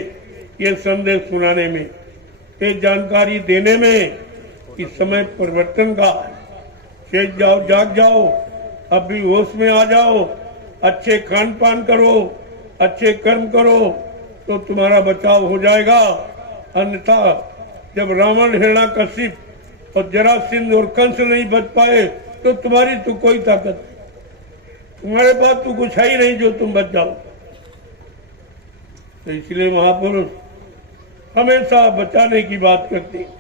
ये संदेश सुनाने में, ये जानकारी देने में कि समय परिवर्तन का। शेष जाओ, जाग जाओ, अब भी होश में आ जाओ, अच्छे खान पान करो, अच्छे कर्म करो तो तुम्हारा बचाव हो जाएगा। अन्यथा जब रावण, हिरण्याकशिप और जरासंध और कंस नहीं बच पाए तो तुम्हारी तो कोई ताकत नहीं, तुम्हारे पास तो कुछ है ही नहीं जो तुम बच जाओ। तो इसलिए महापुरुष हमेशा बचाने की बात करते हैं,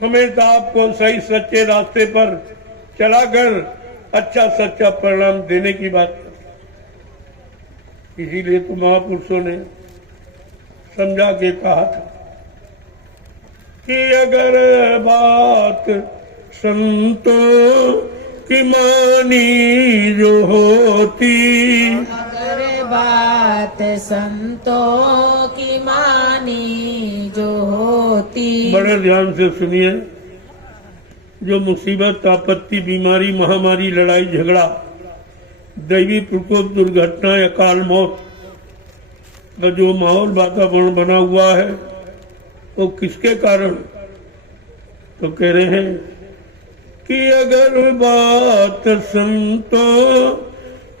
हमेशा आपको सही सच्चे रास्ते पर चलाकर अच्छा सच्चा परिणाम देने की बात करते। इसीलिए तो महापुरुषों ने समझा के कहा था कि अगर बात संतों की मानी जो होती, अगर बात संतों की मानी जो होती। बड़े ध्यान से सुनिए। जो मुसीबत, आपत्ति, बीमारी, महामारी, लड़ाई झगड़ा, दैवी प्रकोप, दुर्घटना, अकाल मौत का जो माहौल वातावरण बना हुआ है, वो किसके कारण? तो कह रहे हैं कि अगर बात संतों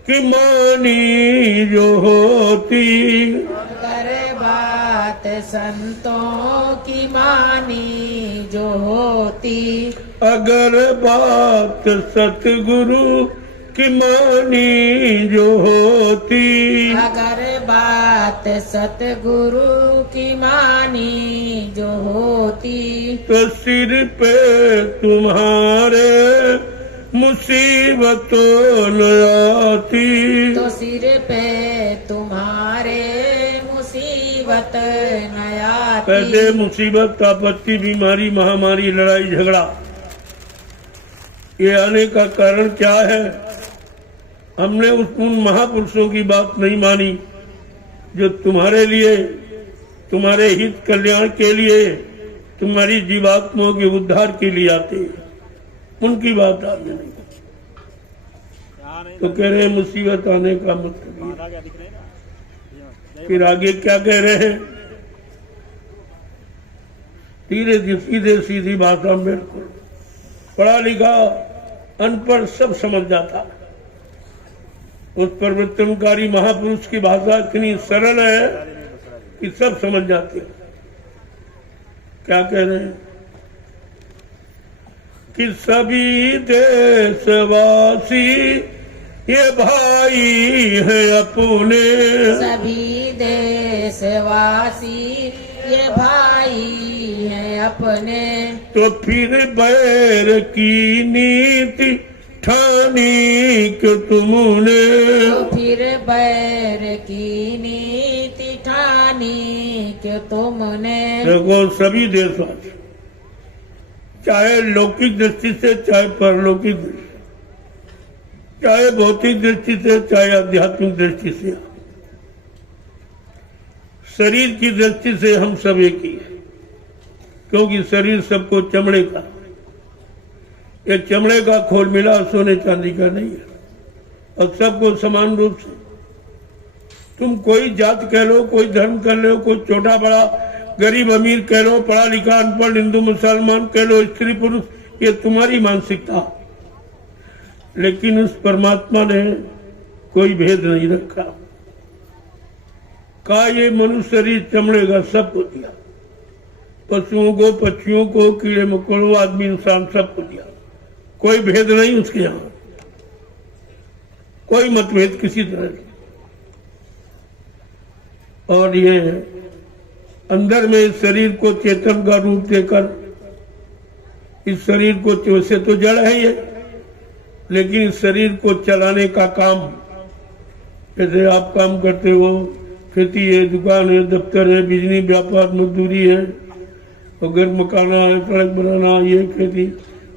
की मानी जो होती, अगर बात संतों की मानी जो होती, अगर बात सतगुरु की मानी जो होती, अगर बात सतगुरु की मानी जो होती, तो सिर पे तुम्हारे मुसीबतों न आती। तो सिर पे तुम्हारे मुसीबत न पहले आती। मुसीबत, आपत्ति, बीमारी, महामारी, लड़ाई झगड़ा, ये आने का कारण क्या है? हमने उन महापुरुषों की बात नहीं मानी जो तुम्हारे लिए, तुम्हारे हित कल्याण के लिए, तुम्हारी जीवात्माओं के उद्धार के लिए आते हैं। उनकी बात आपने नहीं। तो कह रहे हैं मुसीबत आने का मतलब ये। फिर आगे क्या कह रहे हैं? धीरे धीरे सीधे सीधी भाषा में, बिल्कुल पढ़ा लिखा अनपढ़ सब समझ जाता। उस परिवर्तनकारी महापुरुष की भाषा इतनी सरल है कि सब समझ जाते। क्या कह रहे हैं? कि सभी देशवासी ये भाई है अपने, सभी देशवासी ये भाई हैं अपने। तो फिर बैर की नीति ठानी क्यों तुमने, तो फिर बैर की नीति ठानी क्यों तुमने। देखो सभी देशवासी, चाहे लौकिक दृष्टि से, चाहे परलौकिक दृष्टि, चाहे भौतिक दृष्टि से, चाहे आध्यात्मिक दृष्टि से, शरीर की दृष्टि से हम सब एक ही है। क्योंकि शरीर सबको चमड़े का, एक चमड़े का खोल मिला, सोने चांदी का नहीं है। और सबको समान रूप से, तुम कोई जात कह लो, कोई धर्म कह लो, कोई छोटा बड़ा, गरीब अमीर कह लो, पढ़ा लिखा अनपढ़, हिंदू मुसलमान कह लो, स्त्री पुरुष, ये तुम्हारी मानसिकता। लेकिन उस परमात्मा ने कोई भेद नहीं रखा। कहा ये मनुष्य शरीर चमड़े का सबको दिया, पशुओं को, पक्षियों को, कीड़े मकोड़ों, आदमी इंसान सबको दिया। कोई भेद नहीं उसके यहाँ, कोई मतभेद किसी तरह की। और ये अंदर में इस शरीर को चेतन का रूप देकर, इस शरीर को, वैसे तो जड़ है ये, लेकिन इस शरीर को चलाने का काम, जैसे आप काम करते हो, खेती है, दुकान है, दफ्तर है, बिजली, व्यापार, मजदूरी है, और घर मकाना है, सड़क बनाना, ये खेती,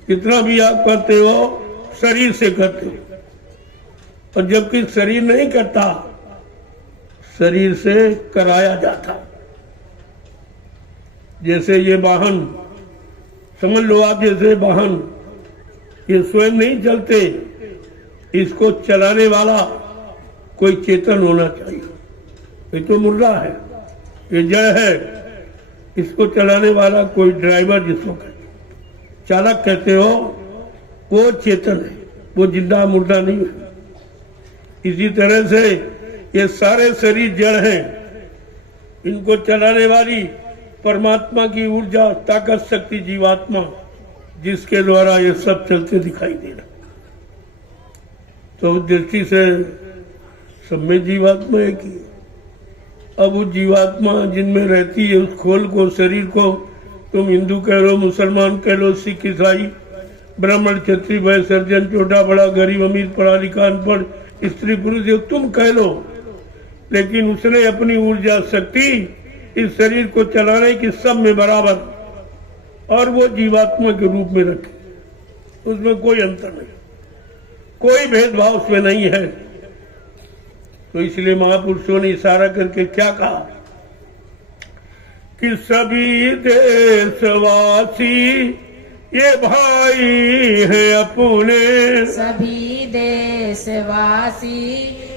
जितना भी आप करते हो शरीर से करते हो। और जबकि शरीर नहीं करता, शरीर से कराया जाता। जैसे ये वाहन, समझ लो आप, जैसे वाहन ये स्वयं नहीं चलते, इसको चलाने वाला कोई चेतन होना चाहिए। ये तो मुर्दा है, ये जड़ है, इसको चलाने वाला कोई ड्राइवर, जिसको चालक कहते हो, वो चेतन है, वो जिंदा मुर्दा नहीं है। इसी तरह से ये सारे शरीर जड़ हैं, इनको चलाने वाली परमात्मा की ऊर्जा, ताकत, शक्ति, जीवात्मा, जिसके द्वारा ये सब चलते दिखाई दे रहा। तो उस दृष्टि से सब में जीवात्मा एक ही। अब वो जीवात्मा जिनमें रहती है, उस खोल को, शरीर को, तुम हिंदू कह लो, मुसलमान कह लो, सिख, ईसाई, ब्राह्मण, क्षत्रिय, वैश्य, सर्जन, छोटा बड़ा, गरीब अमीर, पढ़ा लिखा अनपढ़, स्त्री पुरुष, जो तुम कह लो, लेकिन उसने अपनी ऊर्जा, शक्ति इस शरीर को चलाने की सब में बराबर, और वो जीवात्मा के रूप में रखे। उसमें कोई अंतर नहीं, कोई भेदभाव उसमें नहीं है। तो इसलिए महापुरुषों ने इशारा करके क्या कहा कि सभी देशवासी ये भाई है अपने, सभी देशवासी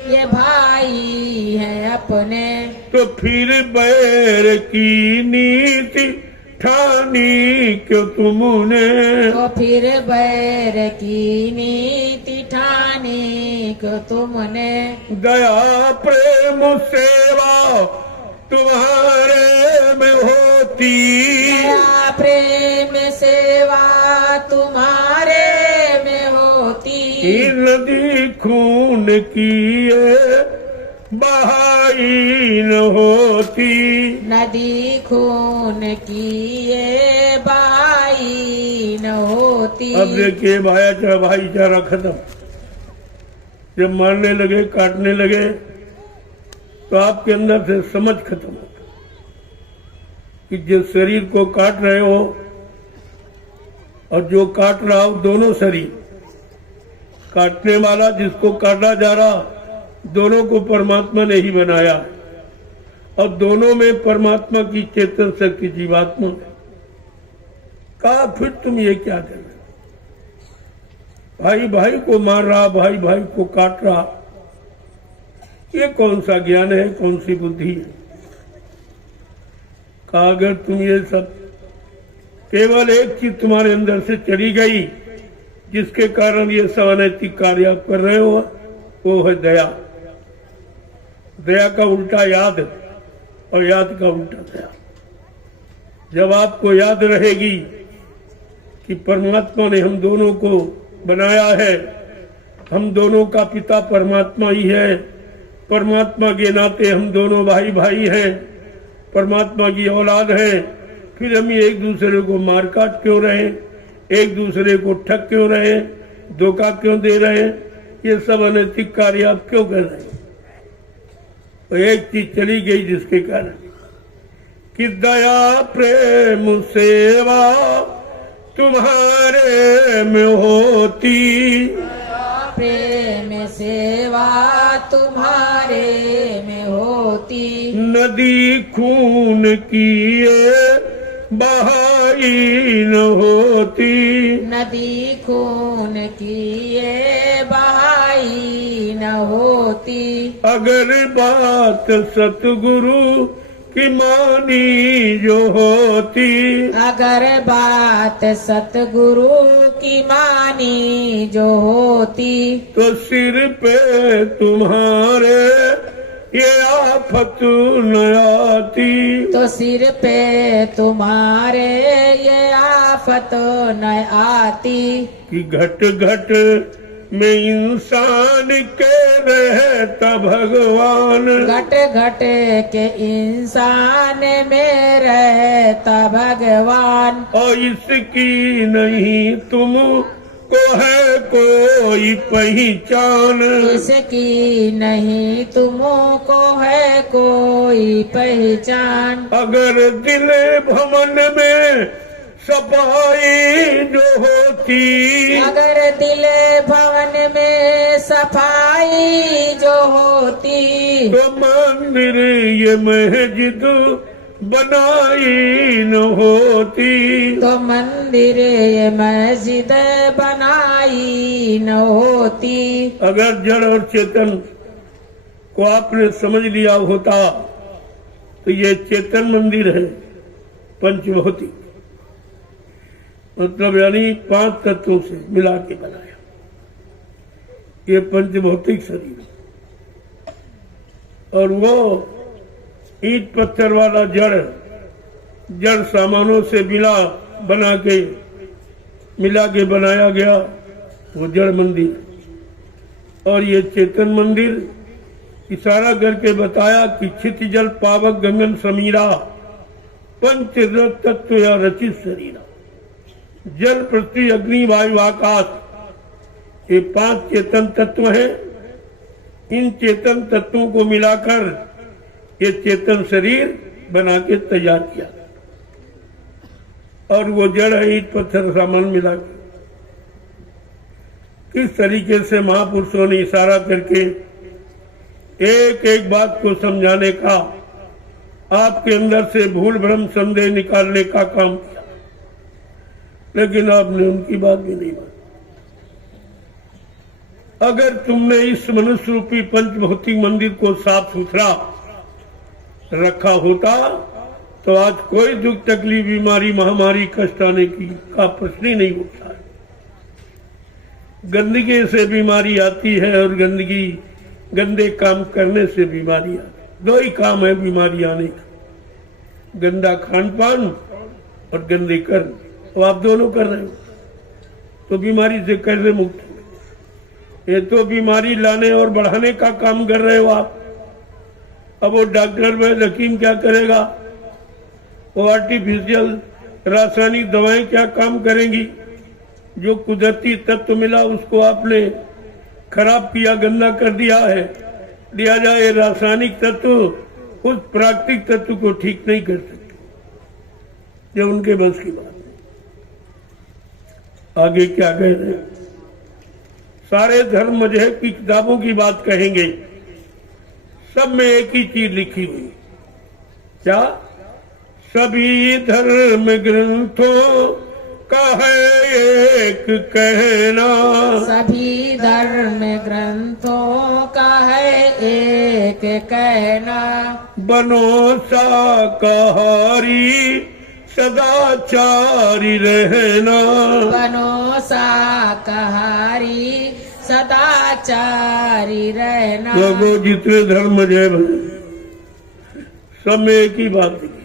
ये भाई हैं अपने। तो फिर बैर की नीति ठानी क्यों तुमने, तो फिर बैर की नीति ठानी क्यों तुमने। दया प्रेम सेवा तुम्हारे में होती, दया प्रेम सेवा तुम्हारे में होती। नदी खून की ये बहाई न होती, नदी खून की ये बहाई न होती। अब देखिए भाईचारा खत्म। जब मारने लगे काटने लगे तो आपके अंदर से समझ खत्म हो कि जिस शरीर को काट रहे हो और जो काट रहा हो, दोनों शरीर, काटने वाला जिसको काटा जा रहा, दोनों को परमात्मा ने ही बनाया और दोनों में परमात्मा की चेतन शक्ति जीवात्मा है। कहा फिर तुम ये क्या कर रहे हो? भाई भाई को मार रहा, भाई भाई को काट रहा, ये कौन सा ज्ञान है, कौन सी बुद्धि है? कहा अगर तुम ये सब केवल एक चीज तुम्हारे अंदर से चली गई जिसके कारण ये सब अनैतिक कार्य आप कर रहे हो, वो है दया। दया का उल्टा याद और याद का उल्टा दया। जब आपको याद रहेगी कि परमात्मा ने हम दोनों को बनाया है, हम दोनों का पिता परमात्मा ही है, परमात्मा के नाते हम दोनों भाई भाई हैं, परमात्मा की औलाद है, फिर हम एक दूसरे को मार काट क्यों रहे, एक दूसरे को ठग क्यों रहे, धोखा क्यों दे रहे, ये सब अनैतिक कार्य आप क्यों कर रहे हैं? तो एक चीज चली गई जिसके कारण कि दया प्रेम सेवा तुम्हारे में होती, प्रेम सेवा तुम्हारे में होती। नदी खून की ये बहाई न होती, नदी खून की ये बहाई न होती। अगर बात सतगुरु की मानी जो होती, अगर बात सतगुरु की मानी जो होती। तो सिर पे तुम्हारे ये आफत न आती, तो सिर पे तुम्हारे ये आफत न आती। कि घट घट में इंसान के रहता भगवान, घट घट के इंसान में रहता भगवान। और इसकी नहीं तुम को है कोई पहचान, इसकी नहीं तुमको है कोई पहचान। अगर दिल भवन में सफाई जो होती, अगर दिल भवन में सफाई जो होती। तो मंदिर ये मस्जिद बनाई न होती, तो मंदिर ये मस्जिद बनाई न होती। अगर जड़ और चेतन को आपने समझ लिया होता तो ये चेतन मंदिर है पंचभौतिक, मतलब यानी 5 तत्वों से मिला के बनाया ये पंचभौतिक शरीर, और वो ईंट पत्थर वाला जड़ सामानों से मिला के बनाया गया वो जड़ मंदिर। और ये चेतन मंदिर इशारा करके बताया कि क्षिति जल पावक गगन समीरा पंच तत्व या रचित शरीरा, जल पृथ्वी अग्नि वायु आकाश, ये 5 चेतन तत्व हैं। इन चेतन तत्वों को मिलाकर ये चेतन शरीर बना के तैयार किया, और वो जड़ है ईंट पत्थर सामान मिला के। किस तरीके से महापुरुषों ने इशारा करके एक एक बात को समझाने का, आपके अंदर से भूल भ्रम संदेह निकालने का काम किया, लेकिन आपने उनकी बात भी नहीं मानी। अगर तुमने इस मनुष्य रूपी पंचभौतिक मंदिर को साफ सुथरा रखा होता तो आज कोई दुख तकलीफ बीमारी महामारी कष्ट आने की का प्रश्न ही नहीं उठता है। गंदगी से बीमारी आती है और गंदगी गंदे काम करने से बीमारी आती है। दो ही काम है बीमारी आने का, गंदा खान पान और गंदे कर्म। तो आप दोनों कर रहे हो तो बीमारी से कैसे मुक्त हो? ये तो बीमारी लाने और बढ़ाने का काम कर रहे हो आप। अब वो डॉक्टर वैद्य हकीम क्या करेगा? वो आर्टिफिशियल रासायनिक दवाएं क्या काम करेंगी? जो कुदरती तत्व मिला उसको आपने खराब किया, गंदा कर दिया है। दिया जाए रासायनिक तत्व उस प्राकृतिक तत्व को ठीक नहीं कर सकते, ये उनके बस की बात है। आगे क्या कह रहे हैं? सारे धर्म मजहब की किताबों की बात कहेंगे, सब में एक ही चीज लिखी हुई, क्या? सभी धर्म ग्रंथों का है एक कहना, सभी धर्म ग्रंथों का है एक कहना, बनो शाकाहारी सदाचारी रहना, बनो शाकाहारी सदाचारी रहना। लोगों जितने धर्म मजहब हैं सब में एक ही बात लिखी,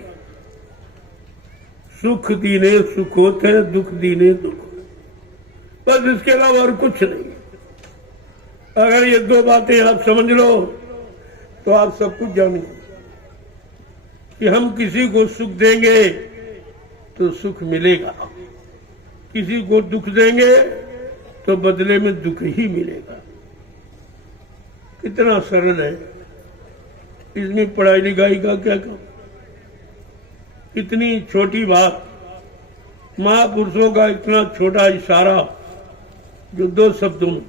सुख दीने सुख होते हैं, दुख दीने दुख होते, बस इसके अलावा और कुछ नहीं। अगर ये दो बातें आप समझ लो तो आप सब कुछ जानेंगे कि हम किसी को सुख देंगे तो सुख मिलेगा, किसी को दुख देंगे तो बदले में दुख ही मिलेगा। कितना सरल है, इसमें पढ़ाई लिखाई का क्या काम? इतनी छोटी बात, महापुरुषों का इतना छोटा इशारा जो दो शब्दों में,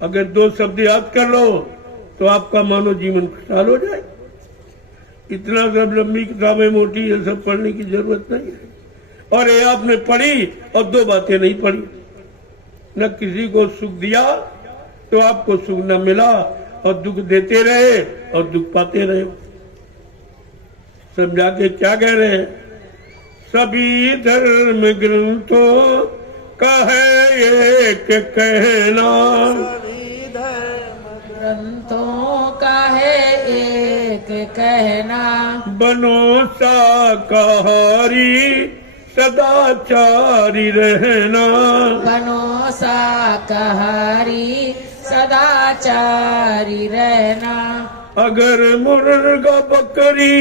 अगर दो शब्द याद कर लो तो आपका मानव जीवन खुशहाल हो जाए। इतना सब लंबी किताबें मोटी ये सब पढ़ने की जरूरत नहीं है। और ये आपने पढ़ी और दो बातें नहीं पढ़ी, न किसी को सुख दिया तो आपको सुख न मिला, और दुख देते रहे और दुख पाते रहे। समझा के क्या कह रहे हैं? सभी धर्म ग्रंथों का है एक कहना, सभी धर्म ग्रंथों का है एक कहना, बनो शाकाहारी सदाचारी रहना, बनो शाकाहारी सदाचारी रहना। अगर मुर्गा बकरी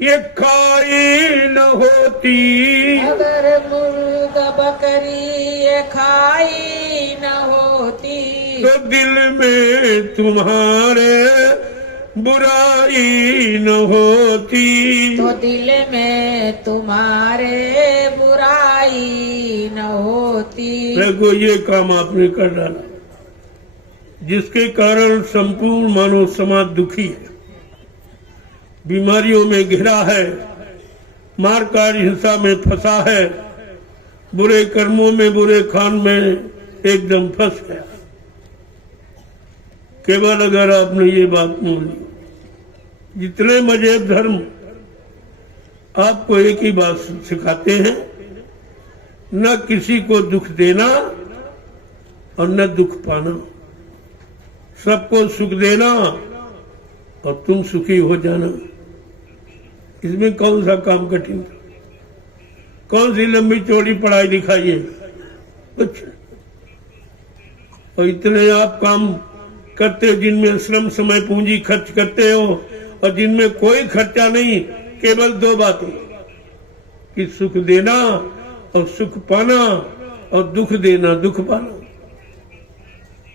ये खाई न होती, अगर मुर्गा बकरी ये खाई न होती, तो दिल में तुम्हारे बुराई न होती, तो दिल में तुम्हारे बुराई न होती। देखो ये काम आपने कर डाला, जिसके कारण संपूर्ण मानव समाज दुखी है, बीमारियों में घिरा है, मारकाट हिंसा में फंसा है, बुरे कर्मों में बुरे खान में एकदम फंस गया। केवल अगर आपने ये बात मान ली, जितने मजहब धर्म आपको एक ही बात सिखाते हैं, न किसी को दुख देना और न दुख पाना, सबको सुख देना और तुम सुखी हो जाना। इसमें कौन सा काम कठिन था? कौन सी लंबी चौड़ी पढ़ाई लिखाई है? कुछ। और इतने आप काम करते हो जिनमें श्रम समय पूंजी खर्च करते हो, और जिनमें कोई खर्चा नहीं, केवल दो बातें कि सुख देना और सुख पाना, और दुख देना दुख पाना।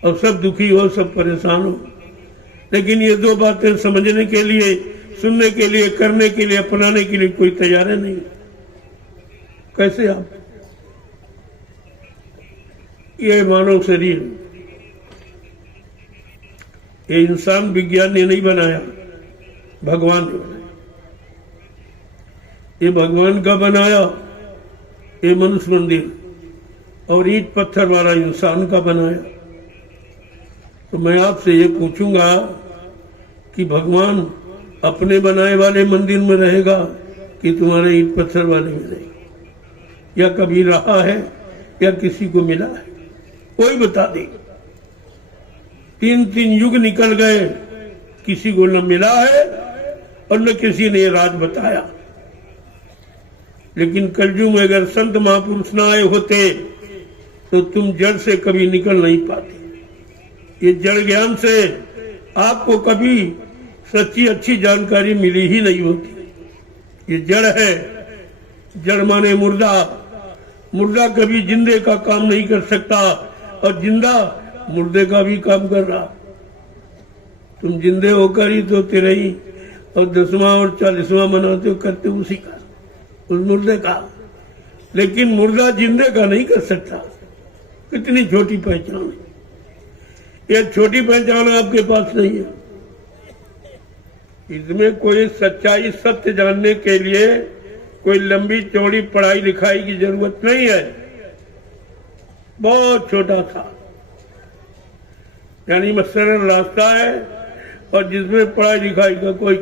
और सब दुखी हो, सब परेशान हो, लेकिन ये दो बातें समझने के लिए, सुनने के लिए, करने के लिए, अपनाने के लिए कोई तैयार नहीं। कैसे आप? ये मानव शरीर, ये इंसान विज्ञान ने नहीं बनाया, भगवान ने बनाया। ये भगवान का बनाया, ये मनुष्य मंदिर और ईंट पत्थर वाला इंसान का बनाया। तो मैं आपसे ये पूछूंगा कि भगवान अपने बनाए वाले मंदिर में रहेगा कि तुम्हारे ईंट पत्थर वाले में नहीं, या कभी रहा है या किसी को मिला है, कोई बता दे। 3 युग निकल गए, किसी को न मिला है और न किसी ने राज बताया। लेकिन कलयुग में अगर संत महापुरुष न आए होते तो तुम जड़ से कभी निकल नहीं पाते। ये जड़ ज्ञान से आपको कभी सच्ची अच्छी जानकारी मिली ही नहीं होती। ये जड़ है, जड़ माने मुर्दा। मुर्दा कभी जिंदे का काम नहीं कर सकता और जिंदा मुर्दे का भी काम कर रहा। तुम जिंदे होकर ही तो तेरे ही और 10वां और 40वां मनाते हो, करते उसी का, उस मुर्दे का। लेकिन मुर्दा जिंदे का नहीं कर सकता। कितनी छोटी पहचान है। ये छोटी पहचान आपके पास नहीं है। इसमें कोई सच्चाई सत्य जानने के लिए कोई लंबी चौड़ी पढ़ाई लिखाई की जरूरत नहीं है। बहुत छोटा था, यानी सरल रास्ता है और जिसमें पढ़ाई लिखाई का कोई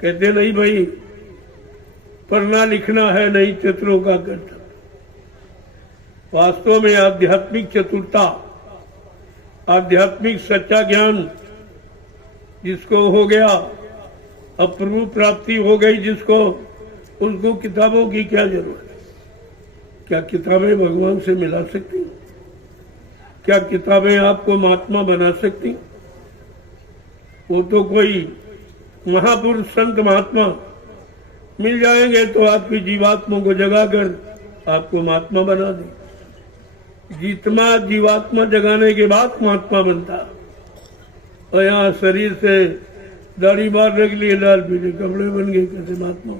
कहते नहीं भाई पढ़ना लिखना है नहीं चतुरों का कर्तव्य। वास्तव में आध्यात्मिक चतुरता, आध्यात्मिक सच्चा ज्ञान जिसको हो गया, अप्रभु प्राप्ति हो गई जिसको, उसको किताबों की क्या जरूरत है? क्या किताबें भगवान से मिला सकती? क्या किताबें आपको महात्मा बना सकती? वो तो कोई महापुरुष संत महात्मा मिल जाएंगे तो आपकी जीवात्मा को जगाकर आपको महात्मा बना दे। जितना जीवात्मा जगाने के बाद महात्मा बनता, और यहाँ शरीर से दाढ़ी बार रख लिए, लाल पीले कपड़े बन गए, कैसे महात्मा?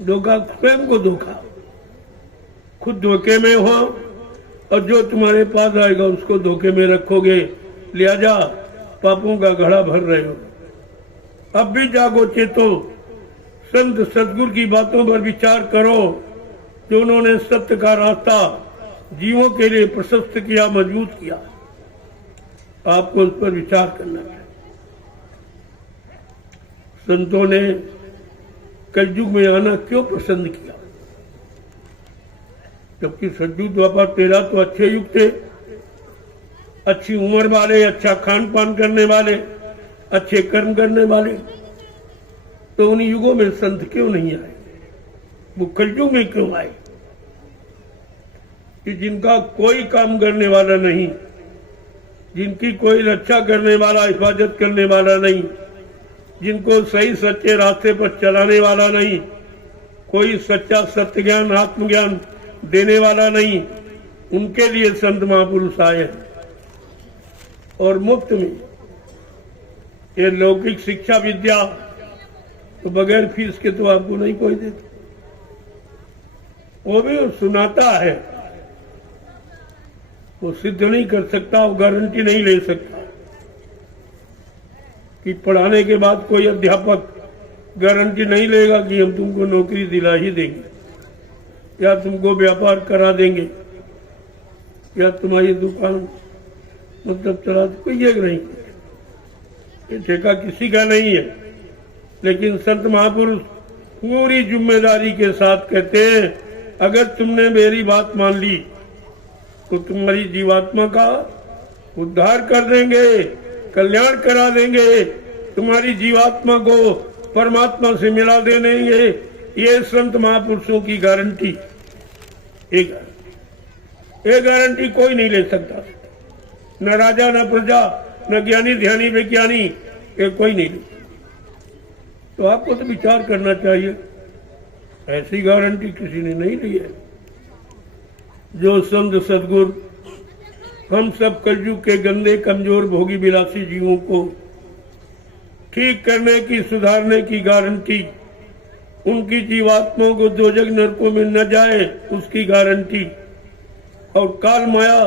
धोखा, स्वयं को धोखा। खुद धोखे में हो और जो तुम्हारे पास आएगा उसको धोखे में रखोगे, लिहाजा पापों का घड़ा भर रहे हो। अब भी जागो, चेतो, संत सदगुरु की बातों पर विचार करो, जो उन्होंने सत्य का रास्ता जीवों के लिए प्रशस्त किया, मजबूत किया। आपको उस पर विचार करना चाहिए। संतों ने कलयुग में आना क्यों पसंद किया? जबकि सतयुग द्वापर 13 तो अच्छे युग थे, अच्छी उम्र वाले, अच्छा खान पान करने वाले, अच्छे कर्म करने वाले। तो उन युगों में संत क्यों नहीं आए? वो कलयुग में क्यों आए? कि जिनका कोई काम करने वाला नहीं, जिनकी कोई रक्षा करने वाला, हिफाजत करने वाला नहीं, जिनको सही सच्चे रास्ते पर चलाने वाला नहीं, कोई सच्चा सत्य ज्ञान आत्मज्ञान देने वाला नहीं, उनके लिए संत महापुरुष आए। और मुफ्त में ये लौकिक शिक्षा विद्या तो बगैर फीस के तो आपको नहीं कोई देता। वो भी सुनाता है, वो सिद्ध नहीं कर सकता, वो गारंटी नहीं ले सकता कि पढ़ाने के बाद कोई अध्यापक गारंटी नहीं लेगा कि हम तुमको नौकरी दिला ही देंगे या तुमको व्यापार करा देंगे या तुम्हारी दुकान मतलब चला, कोई एक नहीं। ये ठेका किसी का नहीं है। लेकिन संत महापुरुष पूरी जिम्मेदारी के साथ कहते हैं, अगर तुमने मेरी बात मान ली तो तुम्हारी जीवात्मा का उद्धार कर देंगे, कल्याण करा देंगे, तुम्हारी जीवात्मा को परमात्मा से मिला दे देंगे। ये संत महापुरुषों की गारंटी, एक गारंटी कोई नहीं ले सकता। न राजा, न प्रजा, न ज्ञानी ध्यानी विज्ञानी, ये कोई नहीं। तो आपको तो विचार करना चाहिए, ऐसी गारंटी किसी ने नहीं ली है। जो संत सदगुरु हम सब कलयुग के गंदे कमजोर भोगी विलासी जीवों को ठीक करने की, सुधारने की गारंटी, उनकी जीवात्माओं को दोजख नरकों में न जाए उसकी गारंटी, और काल माया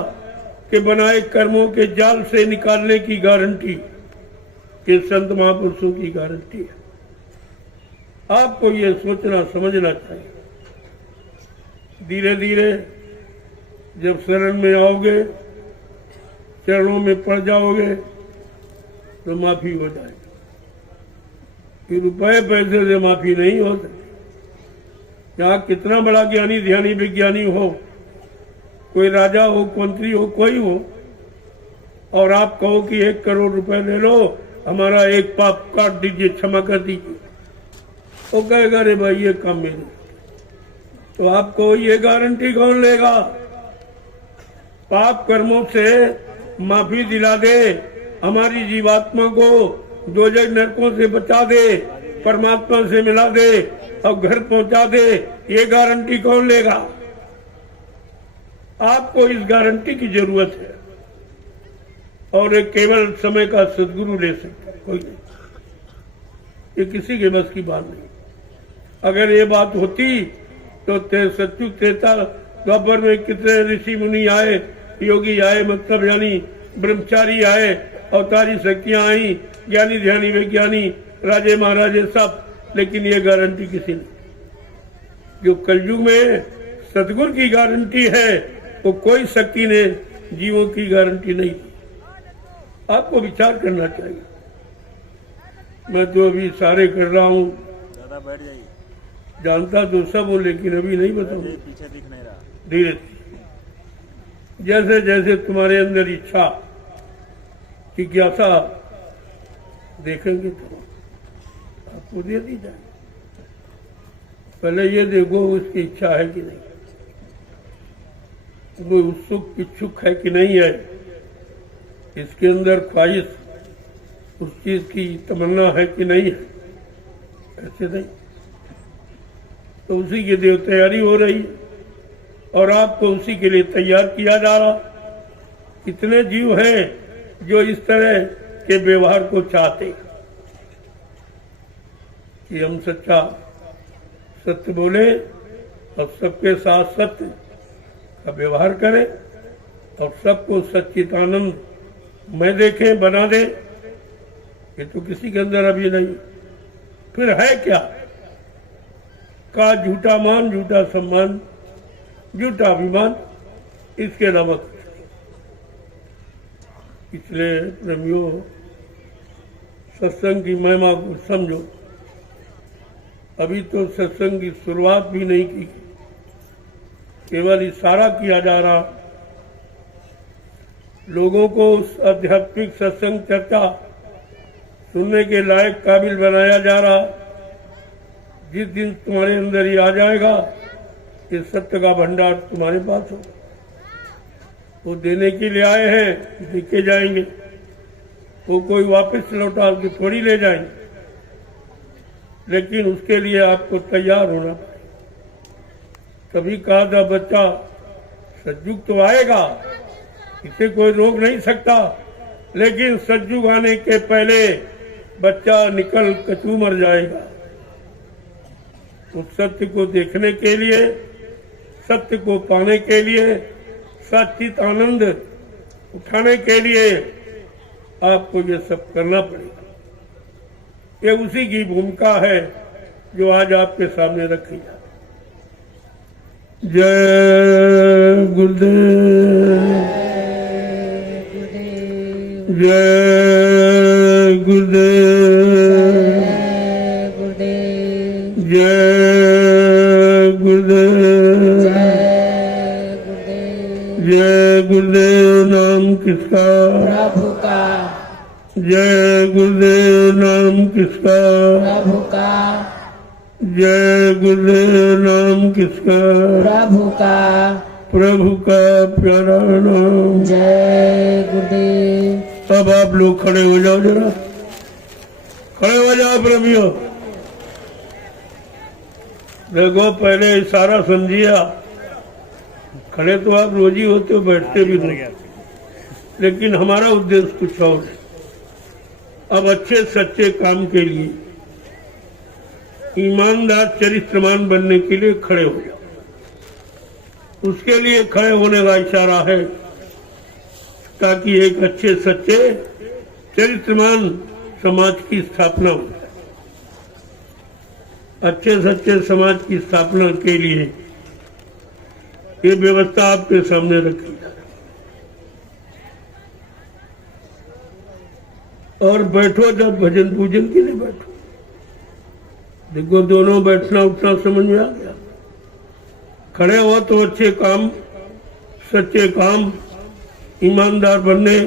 के बनाए कर्मों के जाल से निकालने की गारंटी, ये संत महापुरुषों की गारंटी है। आपको ये सोचना समझना चाहिए। धीरे धीरे जब शरण में आओगे, चरणों में पड़ जाओगे तो माफी हो जाएगी। कि रुपए पैसे से माफी नहीं हो सकती। यहाँ कितना बड़ा ज्ञानी ध्यानी विज्ञानी हो, कोई राजा हो, मंत्री हो, कोई हो, और आप कहो कि 1 करोड़ रुपए ले लो, हमारा एक पाप काट दीजिए, क्षमा कर दीजिए, वो कहेगा अरे भाई ये काम मेरे। तो आपको ये गारंटी कौन लेगा? पाप कर्मों से माफी दिला दे, हमारी जीवात्मा को दोजख नरकों से बचा दे, परमात्मा से मिला दे और घर पहुंचा दे, ये गारंटी कौन लेगा? आपको इस गारंटी की जरूरत है, और एक केवल समय का सद्गुरु ले सकता है, कोई नहीं। ये किसी के बस की बात नहीं। अगर ये बात होती तो सत्युग त्रेता द्वापर में कितने ऋषि मुनि आए, योगी आए, मतलब यानी ब्रह्मचारी आए, अवतारी शक्तियां आई, ज्ञानी ध्यानी विज्ञानी, राजे महाराजे सब, लेकिन ये गारंटी किसी ने। जो कलयुग में सतगुरु की गारंटी है, वो कोई शक्ति ने जीवों की गारंटी नहीं दी। आपको विचार करना चाहिए। मैं तो अभी सारे कर रहा हूँ, बैठ जाइए, जानता तो सब हूँ, लेकिन अभी नहीं बताऊंगा। पीछे दिख नहीं रहा। धीरे धीरे जैसे जैसे तुम्हारे अंदर इच्छा, जिज्ञासा देखेंगे तो आपको दे दी जाए। पहले ये देखो उसकी इच्छा है कि नहीं, वो उत्सुक इच्छुक है कि नहीं है, इसके अंदर ख्वाहिश, उस चीज की तमन्ना है कि नहीं है। ऐसे नहीं तो उसी के लिए तैयारी हो रही है, और आपको उसी के लिए तैयार किया जा रहा। कितने जीव हैं जो इस तरह के व्यवहार को चाहते कि हम सच्चा सत्य बोले और सबके साथ सत्य का व्यवहार करें, और सबको सच्चिदानंद मैं देखें, बना दे। ये तो किसी के अंदर अभी नहीं। फिर है क्या? का झूठा मान, झूठा सम्मान, झूठा अभिमान, इसके अलावा कुछ नहीं। इसलिए प्रेमियों, सत्संग की महिमा को समझो। अभी तो सत्संग की शुरुआत भी नहीं की, केवल इशारा किया जा रहा। लोगों को उस आध्यात्मिक सत्संग चर्चा सुनने के लायक काबिल बनाया जा रहा। जिस दिन तुम्हारे अंदर ही आ जाएगा, ये सत्य का भंडार तुम्हारे पास होगा। वो देने के लिए आए हैं, देके जाएंगे। वो कोई वापस लौटा के थोड़ी ले जाएंगे, लेकिन उसके लिए आपको तैयार होना पड़ेगा। कभी कहा था बच्चा सतयुग तो आएगा, इसे कोई रोक नहीं सकता, लेकिन सतयुग आने के पहले बच्चा निकल कचू मर जाएगा। उस सत्य को देखने के लिए, सत्य को पाने के लिए, सच्चित आनंद उठाने के लिए आपको ये सब करना पड़ेगा। ये उसी की भूमिका है जो आज आपके सामने रखी जाती। जय गुरुदेव, जय गुरुदेव, जय गुरुदेव, जय गुरुदेव। नाम किसका? प्रभु का। जय गुरुदेव। नाम किसका? प्रभु का। जय गुरुदेव। नाम किसका? प्रभु का। प्रभु का प्यारा नाम। जय गुरुदेव। अब आप लोग खड़े हो जाओ, जरा खड़े हो जाओ प्रेमियों। देखो पहले इशारा समझिए। खड़े तो आप रोज ही होते हो, बैठते भी नहीं, लेकिन हमारा उद्देश्य कुछ और है। अब अच्छे सच्चे काम के लिए, ईमानदार चरित्रमान बनने के लिए खड़े हो जाओ। उसके लिए खड़े होने का इशारा है, ताकि एक अच्छे सच्चे चरित्रमान समाज की स्थापना हो। अच्छे सच्चे समाज की स्थापना के लिए ये व्यवस्था आपके सामने रखी जाए। और बैठो, जब भजन पूजन के लिए बैठो, देखो दोनों बैठना उठना समझ में आ गया। खड़े हो तो अच्छे काम, सच्चे काम, ईमानदार बनने,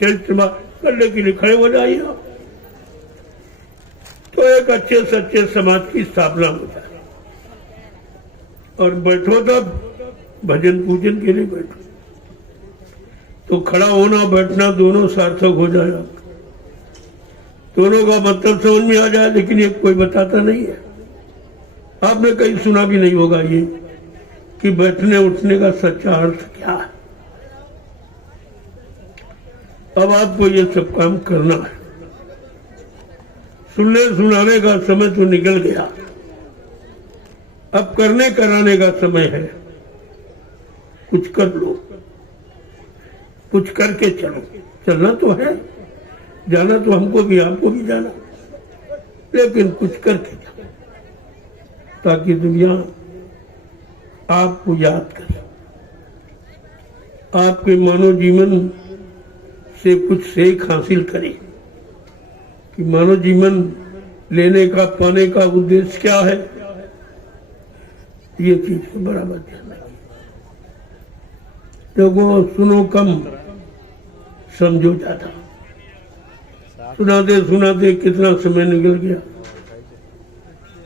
चरित्र करने के लिए खड़े हो जाइए आप, तो एक अच्छे सच्चे समाज की स्थापना हो जाए। और बैठो तब भजन पूजन के लिए बैठो, तो खड़ा होना बैठना दोनों सार्थक हो जाएगा, दोनों का मतलब समझ में आ जाए। लेकिन ये कोई बताता नहीं है, आपने कहीं सुना भी नहीं होगा ये कि बैठने उठने का सच्चा अर्थ क्या है। अब आपको ये सब काम करना है। सुनने सुनाने का समय तो निकल गया, अब करने कराने का समय है। कुछ कर लो, कुछ करके चलो। चलना तो है, जाना तो हमको भी आपको भी जाना, लेकिन कुछ करके जाओ ताकि दुनिया आपको याद करे, आपके मानव जीवन से कुछ सीख हासिल करे कि मानव जीवन लेने का पाने का उद्देश्य क्या है। ये चीज को बराबर ध्यान रखिए। लोगों सुनो कम, समझो ज्यादा। सुनाते सुनाते कितना समय निकल गया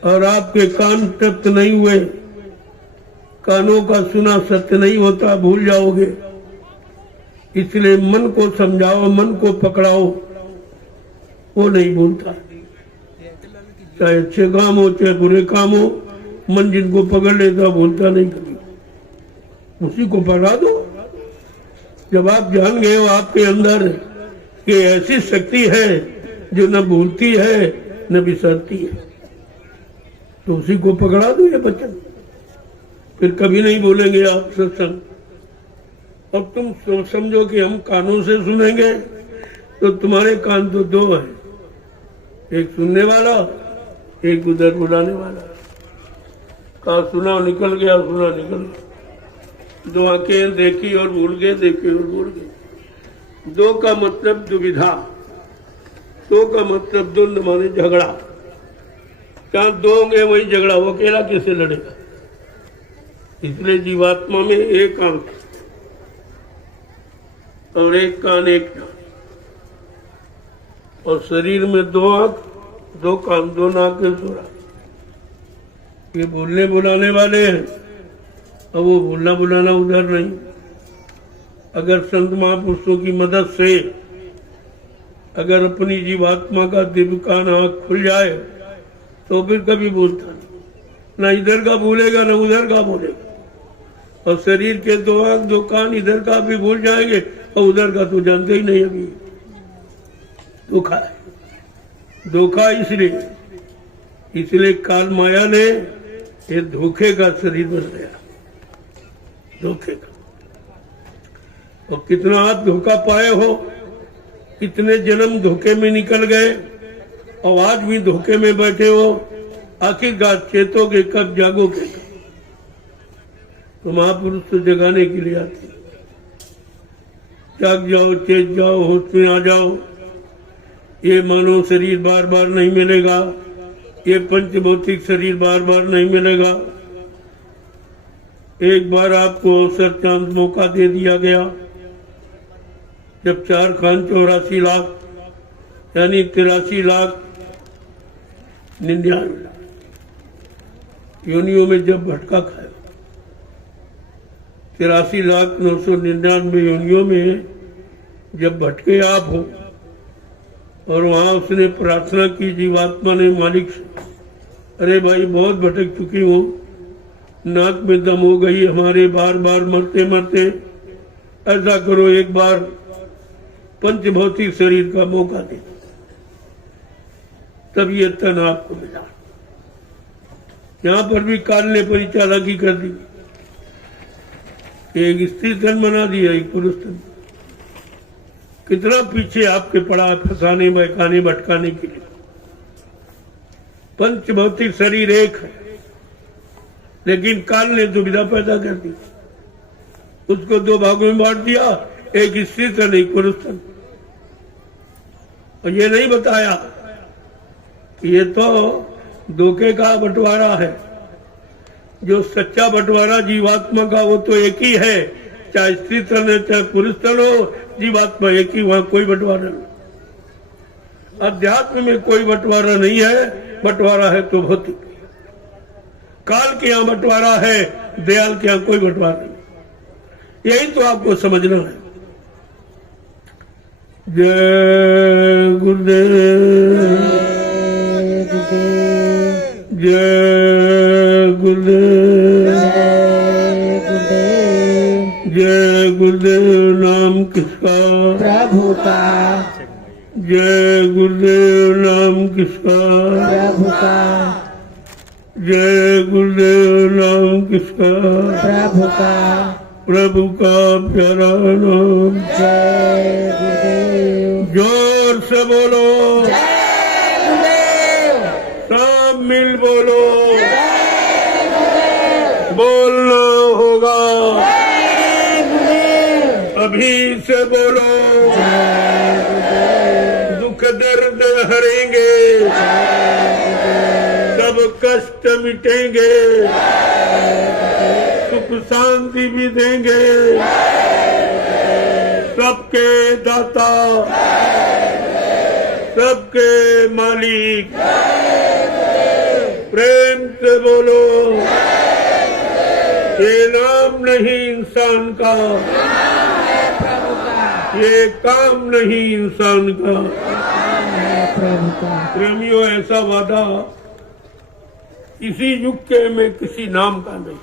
और आपके कान तृप्त नहीं हुए। कानों का सुना सत्य नहीं होता, भूल जाओगे। इसलिए मन को समझाओ, मन को पकड़ाओ, वो नहीं भूलता। चाहे अच्छे काम हो चाहे बुरे काम हो, मन जिनको पकड़ लेता भूलता नहीं कभी। उसी को पकड़ा दो। जब आप जान गए हो आपके अंदर कि ऐसी शक्ति है जो न भूलती है न बिसरती है, तो उसी को पकड़ा दो ये वचन। फिर कभी नहीं बोलेंगे आप सत्संग। अब तुम समझो कि हम कानों से सुनेंगे, तो तुम्हारे कान तो दो हैं, एक सुनने वाला, एक उधर बुलाने वाला। कहा सुना निकल गया, सुना निकल गया। दो आंखें देखी और भूल गए, देखी और भूल गए। दो का मतलब दुविधा, दो का मतलब द्वंद माने झगड़ा। जहाँ दो होंगे वही झगड़ा, वो अकेला कैसे लड़ेगा। इसलिए जीवात्मा में एक आंख और एक कान एक नाक, और शरीर में दो आंख दो कान दो नाक के सोरा। ये बोलने बुलाने वाले हैं, और वो बोलना बुलाना उधर नहीं। अगर संत महापुरुषों की मदद से अगर अपनी जीवात्मा का दिव्य कान आंख खुल जाए तो फिर कभी बोलता नहीं, ना इधर का बोलेगा ना उधर का बोलेगा। और शरीर के दो आंख दो कान इधर का भी भूल जाएंगे और उधर का तो जानते ही नहीं। अभी धोखा है, धोखा। इसलिए काल माया ने ये धोखे का शरीर बनाया, धोखे का। और कितना आप धोखा पाए हो, कितने जन्म धोखे में निकल गए और आज भी धोखे में बैठे हो। आखिरकार चेतोगे कब, जागोगे कब। तो महापुरुष तो जगाने के लिए आते, जाग जाओ, चेत जाओ, होश में आ जाओ। ये मानव शरीर बार बार नहीं मिलेगा, ये पंच भौतिक शरीर बार बार नहीं मिलेगा। एक बार आपको अवसर चांद मौका दे दिया गया, जब 4 खान 84 लाख यानी 83 लाख 99 योनियों में जब भटका खाया, 83,999 योनियों में जब भटके आप हो, और वहां उसने प्रार्थना की जीवात्मा ने मालिक से, अरे भाई बहुत भटक चुकी हूँ, नाक में दम हो गई हमारे, बार बार मरते मरते, ऐसा करो एक बार पंच भौतिक शरीर का मौका दे। तब ये तन आपको मिला। यहाँ पर भी काल ने बड़ी चालाकी कर दी, एक स्त्री तन बना दिया, एक पुरुष तन। कितना पीछे आपके पड़ा फंसाने बहकाने भटकाने के लिए। पंच भौतिक शरीर एक है, लेकिन काल ने दुविधा पैदा कर दी, उसको 2 भागों में बांट दिया, एक स्त्री तन एक पुरुष तन। और ये नहीं बताया कि ये तो धोखे का बंटवारा है। जो सच्चा बंटवारा जीवात्मा का वो तो एक ही है, चाहे स्त्री तन है चाहे पुरुष तन हो, जीवात्मा एक ही, वहां कोई बंटवारा नहीं। अध्यात्म में कोई बंटवारा नहीं है, बंटवारा है तो भौतिक। काल के यहाँ बंटवारा है, दयाल के यहाँ कोई बंटवारा नहीं। यही तो आपको समझना है। जय गुरुदेव, जय गुरुदेव, जय गुरुदेव। नाम किसका? प्रभु का। जय गुरुदेव। नाम किसका? प्रभु का। जय गुरुदेव। नाम किसका? प्रभु का। प्रभु का प्यारा नाम। जय गुरुदेव। जोर से बोलो, जय गुरुदेव। सब मिल बोलो, बोलना होगा, जय गुरुदेव। अभी से बोलो। दुख दर्द हरेंगे, सब कष्ट मिटेंगे, सुख शांति भी देंगे। सबके दाता, सबके मालिक, प्रेम से बोलो। ये नाम नहीं इंसान का, ये काम नहीं इंसान का। प्रभु का। प्रेमियों, ऐसा वादा किसी युग के में किसी नाम का नहीं।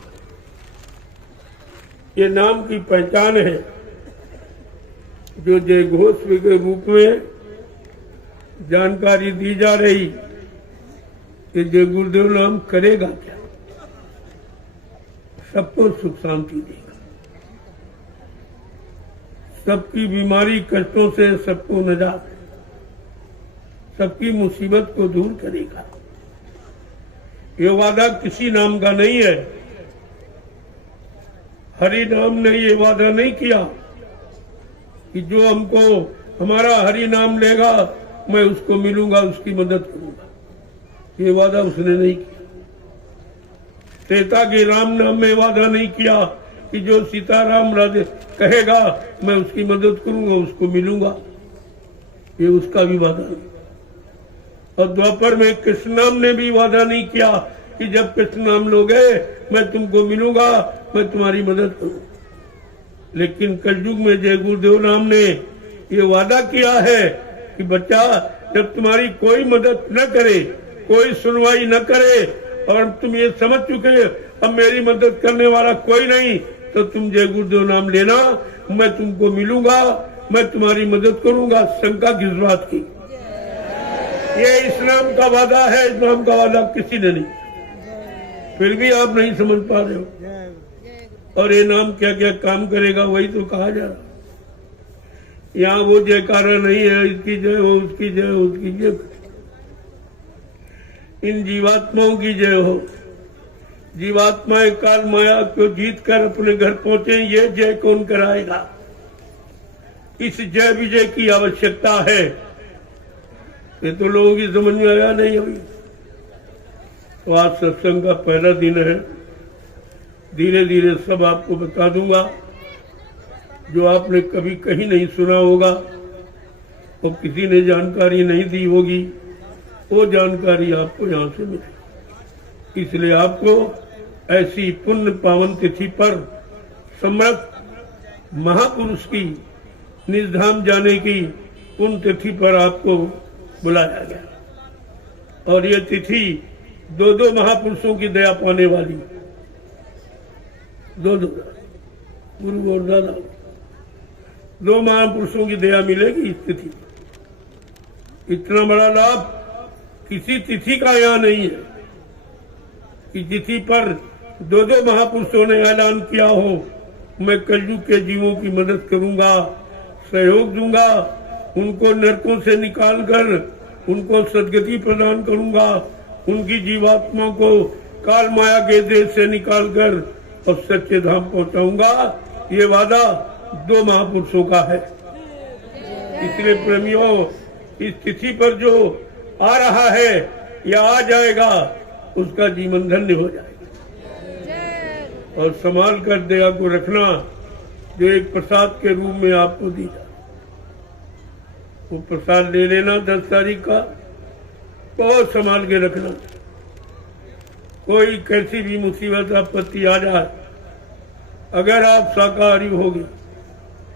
ये नाम की पहचान है जो जय घोष के रूप में जानकारी दी जा रही कि जय गुरुदेव नाम करेगा क्या? सबको सुख शांति देगा, सबकी बीमारी कष्टों से सबको निजात, सबकी मुसीबत को दूर करेगा। ये वादा किसी नाम का नहीं है। हरि नाम ने ये वादा नहीं किया कि जो हमको हमारा हरि नाम लेगा मैं उसको मिलूंगा, उसकी मदद करूंगा। ये वादा उसने नहीं किया। सीता के राम नाम में वादा नहीं किया कि जो सीताराम राधे कहेगा मैं उसकी मदद करूंगा, उसको मिलूंगा। ये उसका भी वादा नहीं। और द्वापर में कृष्ण नाम ने भी वादा नहीं किया कि जब कृष्ण नाम लोगे मैं तुमको मिलूंगा, मैं तुम्हारी मदद करूंगा। लेकिन कलयुग में जय गुरुदेव नाम ने ये वादा किया है कि बच्चा, जब तुम्हारी कोई मदद न करे, कोई सुनवाई न करे और तुम ये समझ चुके अब मेरी मदद करने वाला कोई नहीं, तो तुम जय गुरुदेव नाम लेना, मैं तुमको मिलूंगा, मैं तुम्हारी मदद करूंगा। शंका किस बात की? ये इस नाम का वादा है, इस नाम का वादा किसी ने नहीं। फिर भी आप नहीं समझ पा रहे हो। और ये नाम क्या क्या काम करेगा वही तो कहा जा रहा। यहाँ वो जयकारा नहीं है, इसकी जय हो, उसकी जय हो, उसकी जय। इन जीवात्माओं की जय हो। जीवात्माएं काल माया को जीत कर अपने घर पहुंचे, ये जय कौन कराएगा? इस जय विजय की आवश्यकता है। ये तो लोगों की समझ में आया नहीं अभी। तो आज सत्संग का पहला दिन है। धीरे धीरे सब आपको बता दूंगा जो आपने कभी कहीं नहीं सुना होगा और किसी ने जानकारी नहीं दी होगी, वो जानकारी आपको यहाँ से मिले। इसलिए आपको ऐसी पुण्य पावन तिथि पर समर्थ महापुरुष की निजधाम जाने की पुण्य तिथि पर आपको बुलाया गया। और ये तिथि दो दो महापुरुषों की दया पाने वाली, दो गुरु और दादा, दो महापुरुषों की दया मिलेगी इस तिथि। इतना बड़ा लाभ किसी तिथि का यहाँ नहीं है कि तिथि पर दो दो महापुरुषों ने ऐलान किया हो मैं कलयुग के जीवों की मदद करूंगा, सहयोग दूंगा, उनको नरकों से निकालकर उनको सदगति प्रदान करूंगा, उनकी जीवात्मा को काल माया के देश से निकालकर और सच्चे धाम पहुंचाऊंगा। ये वादा दो महापुरुषों का है। इसलिए प्रेमियों, इस तिथि पर जो आ रहा है या आ जाएगा उसका जीवन धन्य हो जाएगा। और संभाल कर दया को रखना, जो एक प्रसाद के रूप में आपको दी जाए, वो प्रसाद ले लेना 10 तारीख का, बहुत संभाल के रखना। कोई कैसी भी मुसीबत आपत्ति आ जाए, अगर आप शाकाहारी होगे,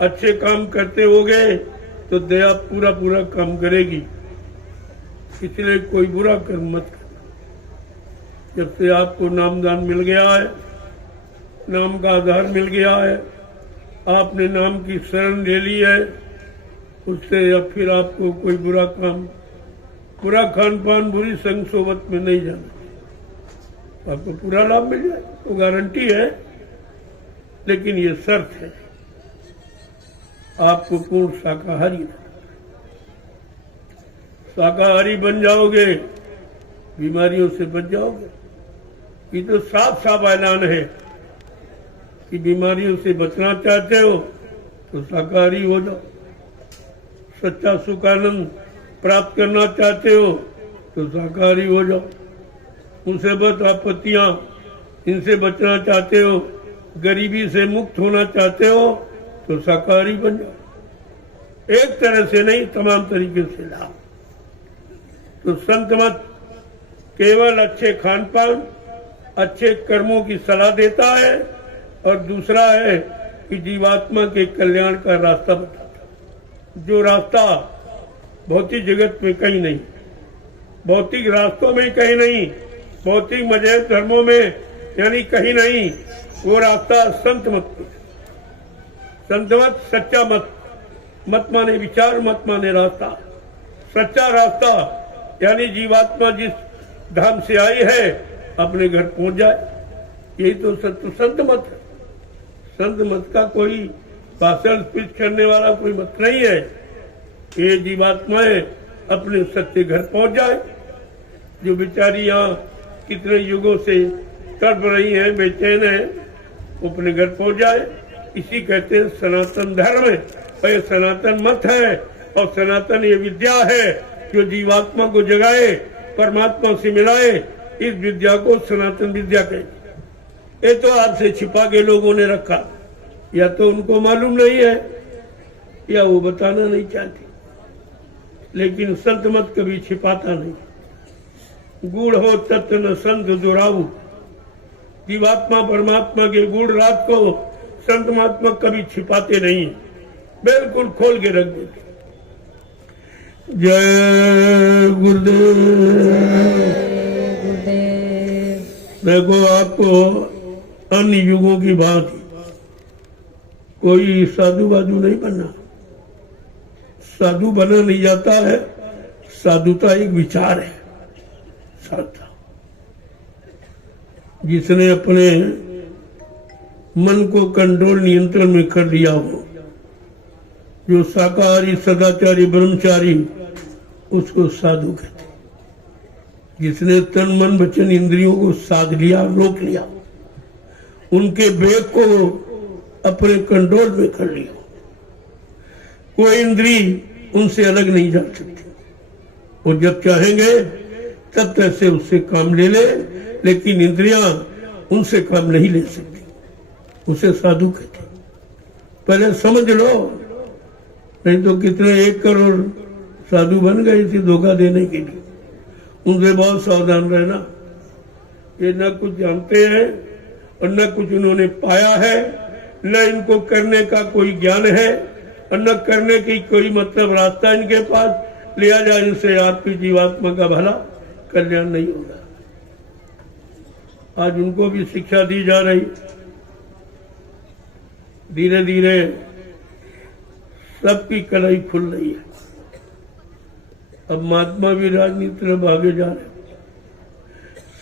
अच्छे काम करते होगे, तो दया पूरा पूरा काम करेगी। इसलिए कोई बुरा कर्म मत करना। जब से आपको नामदान मिल गया है, नाम का आधार मिल गया है, आपने नाम की शरण ले ली है, उससे अब फिर आपको कोई बुरा काम, बुरा खान पान, बुरी संग सोबत में नहीं जाना। आपको पूरा लाभ मिल जाए तो गारंटी है, लेकिन ये शर्त है आपको पूर्ण शाकाहारी रहना। शाकाहारी बन जाओगे, बीमारियों से बच जाओगे। ये तो साफ साफ ऐलान है कि बीमारियों से बचना चाहते हो तो शाकाहारी हो जाओ। सच्चा सुखानंद प्राप्त करना चाहते हो तो शाकाहारी हो जाओ। मुसीबत आपत्तियां, इनसे बचना चाहते हो, गरीबी से मुक्त होना चाहते हो तो शाकाहारी बन जाओ। एक तरह से नहीं, तमाम तरीके से लाभ। तो संत मत केवल अच्छे खान पान, अच्छे कर्मों की सलाह देता है, और दूसरा है कि जीवात्मा के कल्याण का रास्ता बताता है, जो रास्ता भौतिक जगत में कहीं नहीं, भौतिक रास्तों में कहीं नहीं, भौतिक मजहब धर्मों में यानी कहीं नहीं। वो रास्ता संत मत में। संत मत सच्चा मत, मत माने विचार, मत माने रास्ता। सच्चा रास्ता यानी जीवात्मा जिस धाम से आई है अपने घर पहुंच जाए, यही तो सत्य संत मत है। संत मत का कोई भाषण स्पीच करने वाला कोई मत नहीं है। ये जीवात्माएं अपने सत्य घर पहुंच जाए। जो बेचारी यहाँ कितने युगों से तड़प रही हैं, बेचैन है, वो अपने घर पहुंच जाए। इसी कहते हैं सनातन धर्म है, और ये सनातन मत है, और सनातन ये विद्या है जो जीवात्मा को जगाए, परमात्मा से मिलाए। इस विद्या को सनातन विद्या कहते। ये तो आपसे छिपा के लोगों ने रखा, या तो उनको मालूम नहीं है या वो बताना नहीं चाहते। लेकिन संत मत कभी छिपाता नहीं। गुड़ हो तत्व न संत दुराऊ। जीवात्मा परमात्मा के गुण रात को संत महात्मा कभी छिपाते नहीं, बिल्कुल खोल के रख देते। जय गुरुदेव। देखो, आपको अन्य युगों की बात, कोई साधु वाधु नहीं बनना। साधु बना नहीं जाता है। साधुता एक विचार है। साधुता जिसने अपने मन को कंट्रोल, नियंत्रण में कर लिया हो, जो शाकाहारी, सदाचारी, ब्रह्मचारी, उसको साधु कहते। जिसने तन मन वचन इंद्रियों को साध लिया, रोक लिया, उनके वेग को अपने कंट्रोल में कर लिया, कोई इंद्री उनसे अलग नहीं जा सकती। वो जब चाहेंगे तब तैसे उससे काम ले ले, लेकिन इंद्रियां उनसे काम नहीं ले सकती। उसे साधु कहते। पहले समझ लो, नहीं तो कितने 1 करोड़ साधु बन गए इसे धोखा देने के लिए। उनसे बहुत सावधान रहना। ये न कुछ जानते हैं और न कुछ उन्होंने पाया है, न इनको करने का कोई ज्ञान है, और न करने की कोई मतलब रास्ता इनके पास। लिया जाए इनसे आपकी जीवात्मा का भला कल्याण नहीं होगा। आज उनको भी शिक्षा दी जा रही। धीरे धीरे सबकी कलाई खुल रही है। अब महात्मा भी राजनीति में भागे जा रहे,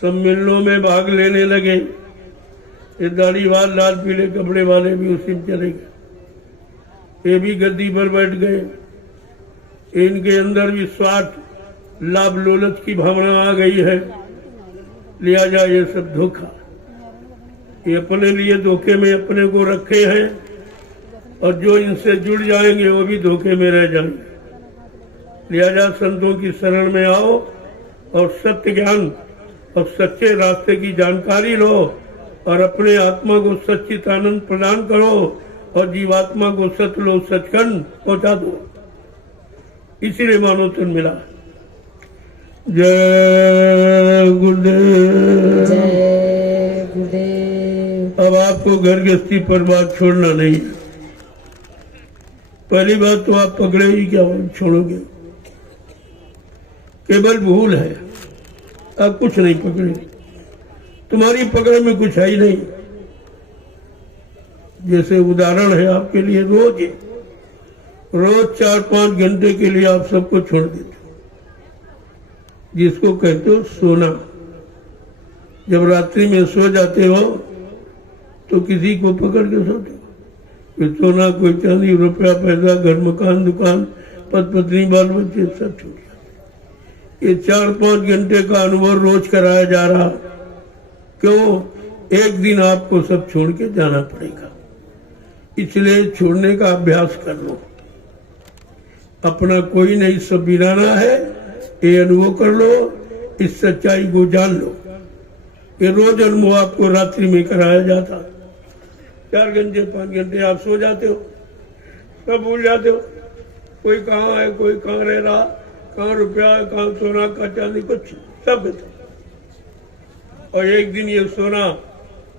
सम्मेलनों में भाग लेने लगे। ये दाढ़ीवाल, लाल पीले कपड़े वाले भी उसी में चले गए। ये भी गद्दी पर बैठ गए। इनके अंदर भी स्वार्थ, लाभ, लोलच की भावना आ गई है। लिया जाए ये सब धोखा। ये अपने लिए धोखे में अपने को रखे हैं, और जो इनसे जुड़ जाएंगे वो भी धोखे में रह जाएंगे। लिया जाए संतों की शरण में आओ और सत्य ज्ञान और सच्चे रास्ते की जानकारी लो और अपने आत्मा को सच्चित आनंद प्रदान करो और जीवात्मा को सतलो सचखंड पहुंचा दो। इसीलिए मानव तन मिला। जय गुरुदेव। जय गुरुदेव। अब आपको घर गृहस्थी परिवार छोड़ना नहीं है। पहली बात तो आप पकड़े ही क्या छोड़ोगे, केवल भूल है, आप कुछ नहीं पकड़े, तुम्हारी पकड़ में कुछ है ही नहीं। जैसे उदाहरण है आपके लिए, रोज 4-5 घंटे के लिए आप सबको छोड़ देते हो, जिसको कहते हो सोना। जब रात्रि में सो जाते हो तो किसी को पकड़ के सोते हो, कोई सोना, कोई चांदी, रुपया, पैसा, घर, मकान, दुकान, पति पत्नी, बाल बच्चे सब छूट जाते। ये 4-5 घंटे का अनुभव रोज कराया जा रहा। क्यों? एक दिन आपको सब छोड़ के जाना पड़ेगा, इसलिए छोड़ने का अभ्यास कर लो। अपना कोई नहीं, सब बिराना है, ये अनुभव कर लो, इस सच्चाई को जान लो। ये रोज अनुभव आपको रात्रि में कराया जाता। 4 घंटे 5 घंटे आप सो जाते हो, सब भूल जाते हो। कोई कहाँ है, कोई कहाँ रह रहा, कहाँ रुपया है, कहाँ सोना, कहाँ चांदी, कुछ सब खत्म। और एक दिन ये सोना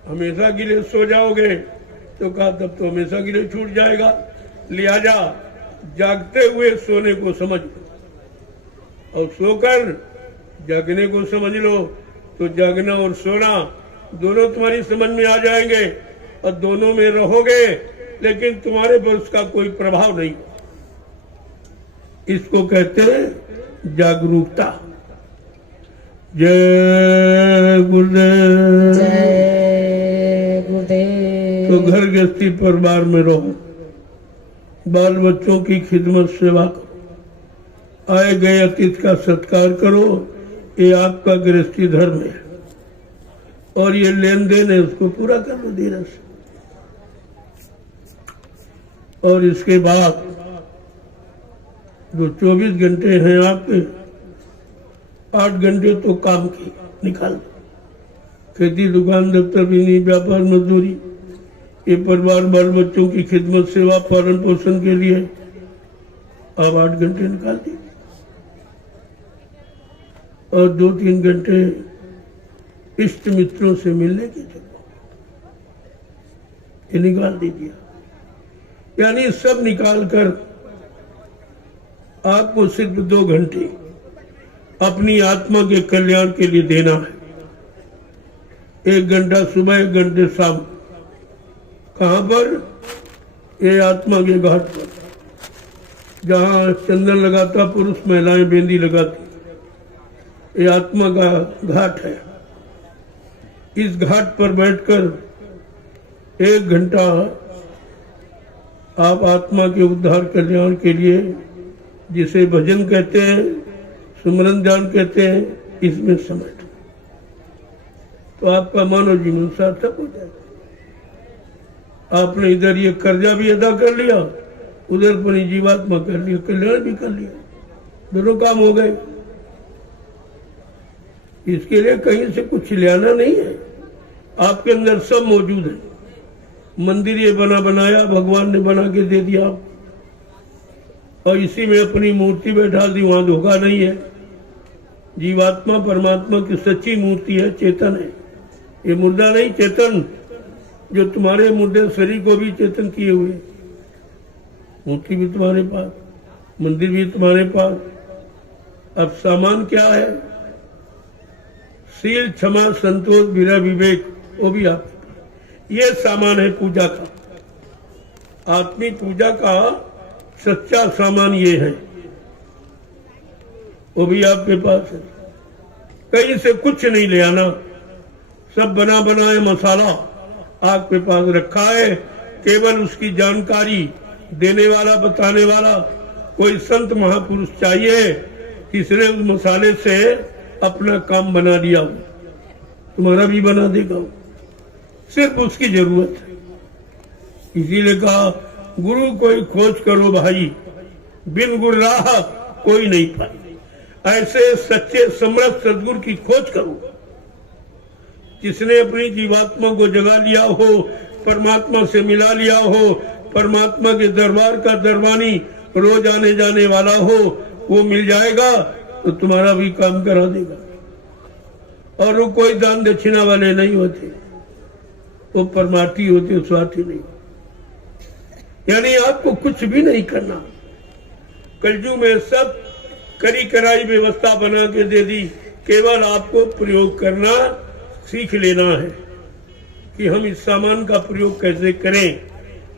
हमेशा के लिए सो जाओगे तो कहा तब तो हमेशा के लिए छूट जाएगा। लिहाजा जागते हुए सोने को समझ लो और सोकर जागने को समझ लो, तो जागना और सोना दोनों तुम्हारी समझ में आ जाएंगे और दोनों में रहोगे, लेकिन तुम्हारे पर उसका कोई प्रभाव नहीं। इसको कहते हैं जागरूकता। जय गुरुदेव। जय गुरुदेव। तो घर गृहस्थी परिवार में रहो, बाल बच्चों की खिदमत सेवा करो, आए गए अतिथि का सत्कार करो। ये आपका गृहस्थी धर्म है और ये लेन देन है, उसको पूरा कर लो धीरे से। और इसके बाद जो 24 घंटे हैं आपके, 8 घंटे तो काम की निकाल दो। खेती, दुकान, दफ्तर, बिजली, व्यापार, मजदूरी, ये परिवार, बाल बच्चों की खिदमत सेवा, पालन पोषण के लिए आप 8 घंटे निकाल दीजिए और 2-3 घंटे इष्ट मित्रों से मिलने की जरूरत, ये निकाल दीजिए। यानी सब निकालकर आपको सिर्फ 2 घंटे अपनी आत्मा के कल्याण के लिए देना है। 1 घंटा सुबह, 1 घंटे शाम। कहां पर? ये आत्मा के घाट पर, जहां चंदन लगाता पुरुष, महिलाएं बेंदी लगाती। ये आत्मा का घाट है। इस घाट पर बैठकर 1 घंटा आप आत्मा के उद्धार कल्याण के लिए, जिसे भजन कहते हैं, सुमरन ध्यान कहते हैं, इसमें समय दो, तो आपका मानव जीवन सार्थक हो जाएगा। आपने इधर ये कर्जा भी अदा कर लिया, उधर पर जीवात्मा कर लिया, कल्याण भी कर लिया, दोनों काम हो गए। इसके लिए कहीं से कुछ लाना नहीं है, आपके अंदर सब मौजूद है। मंदिर ये बना बनाया भगवान ने बना के दे दिया आप, और इसी में अपनी मूर्ति बैठा दी, वहां धोखा नहीं है। जीवात्मा परमात्मा की सच्ची मूर्ति है, चेतन है। ये मुर्दा नहीं, चेतन, जो तुम्हारे मुर्दे शरीर को भी चेतन किए हुए। मूर्ति भी तुम्हारे पास, मंदिर भी तुम्हारे पास। अब सामान क्या है? शील, क्षमा, संतोष, विरह, विवेक, वो भी आपके पास। ये सामान है पूजा का। आत्मिक पूजा का सच्चा सामान ये है, वो भी आपके पास है। कहीं से कुछ नहीं ले आना, सब बना बनाए मसाला आपके पास रखा है। केवल उसकी जानकारी देने वाला, बताने वाला कोई संत महापुरुष चाहिए, किसने उस मसाले से अपना काम बना लिया हो, तुम्हारा भी बना देगा। सिर्फ उसकी जरूरत है। इसीलिए कहा गुरु कोई खोज करो भाई, बिन गुरु राह कोई नहीं पाई। ऐसे सच्चे समर्थ सदगुरु की खोज करो, जिसने अपनी जीवात्मा को जगा लिया हो, परमात्मा से मिला लिया हो, परमात्मा के दरबार का दरबानी रोज आने जाने वाला हो, वो मिल जाएगा तो तुम्हारा भी काम करा देगा। और वो कोई दान दक्षिणा वाले नहीं होते, वो परमार्थी होते, स्वार्थी नहीं। यानी आपको कुछ भी नहीं करना। कलयुग में सब करी कराई व्यवस्था बना के दे दी, केवल आपको प्रयोग करना सीख लेना है कि हम इस सामान का प्रयोग कैसे करें।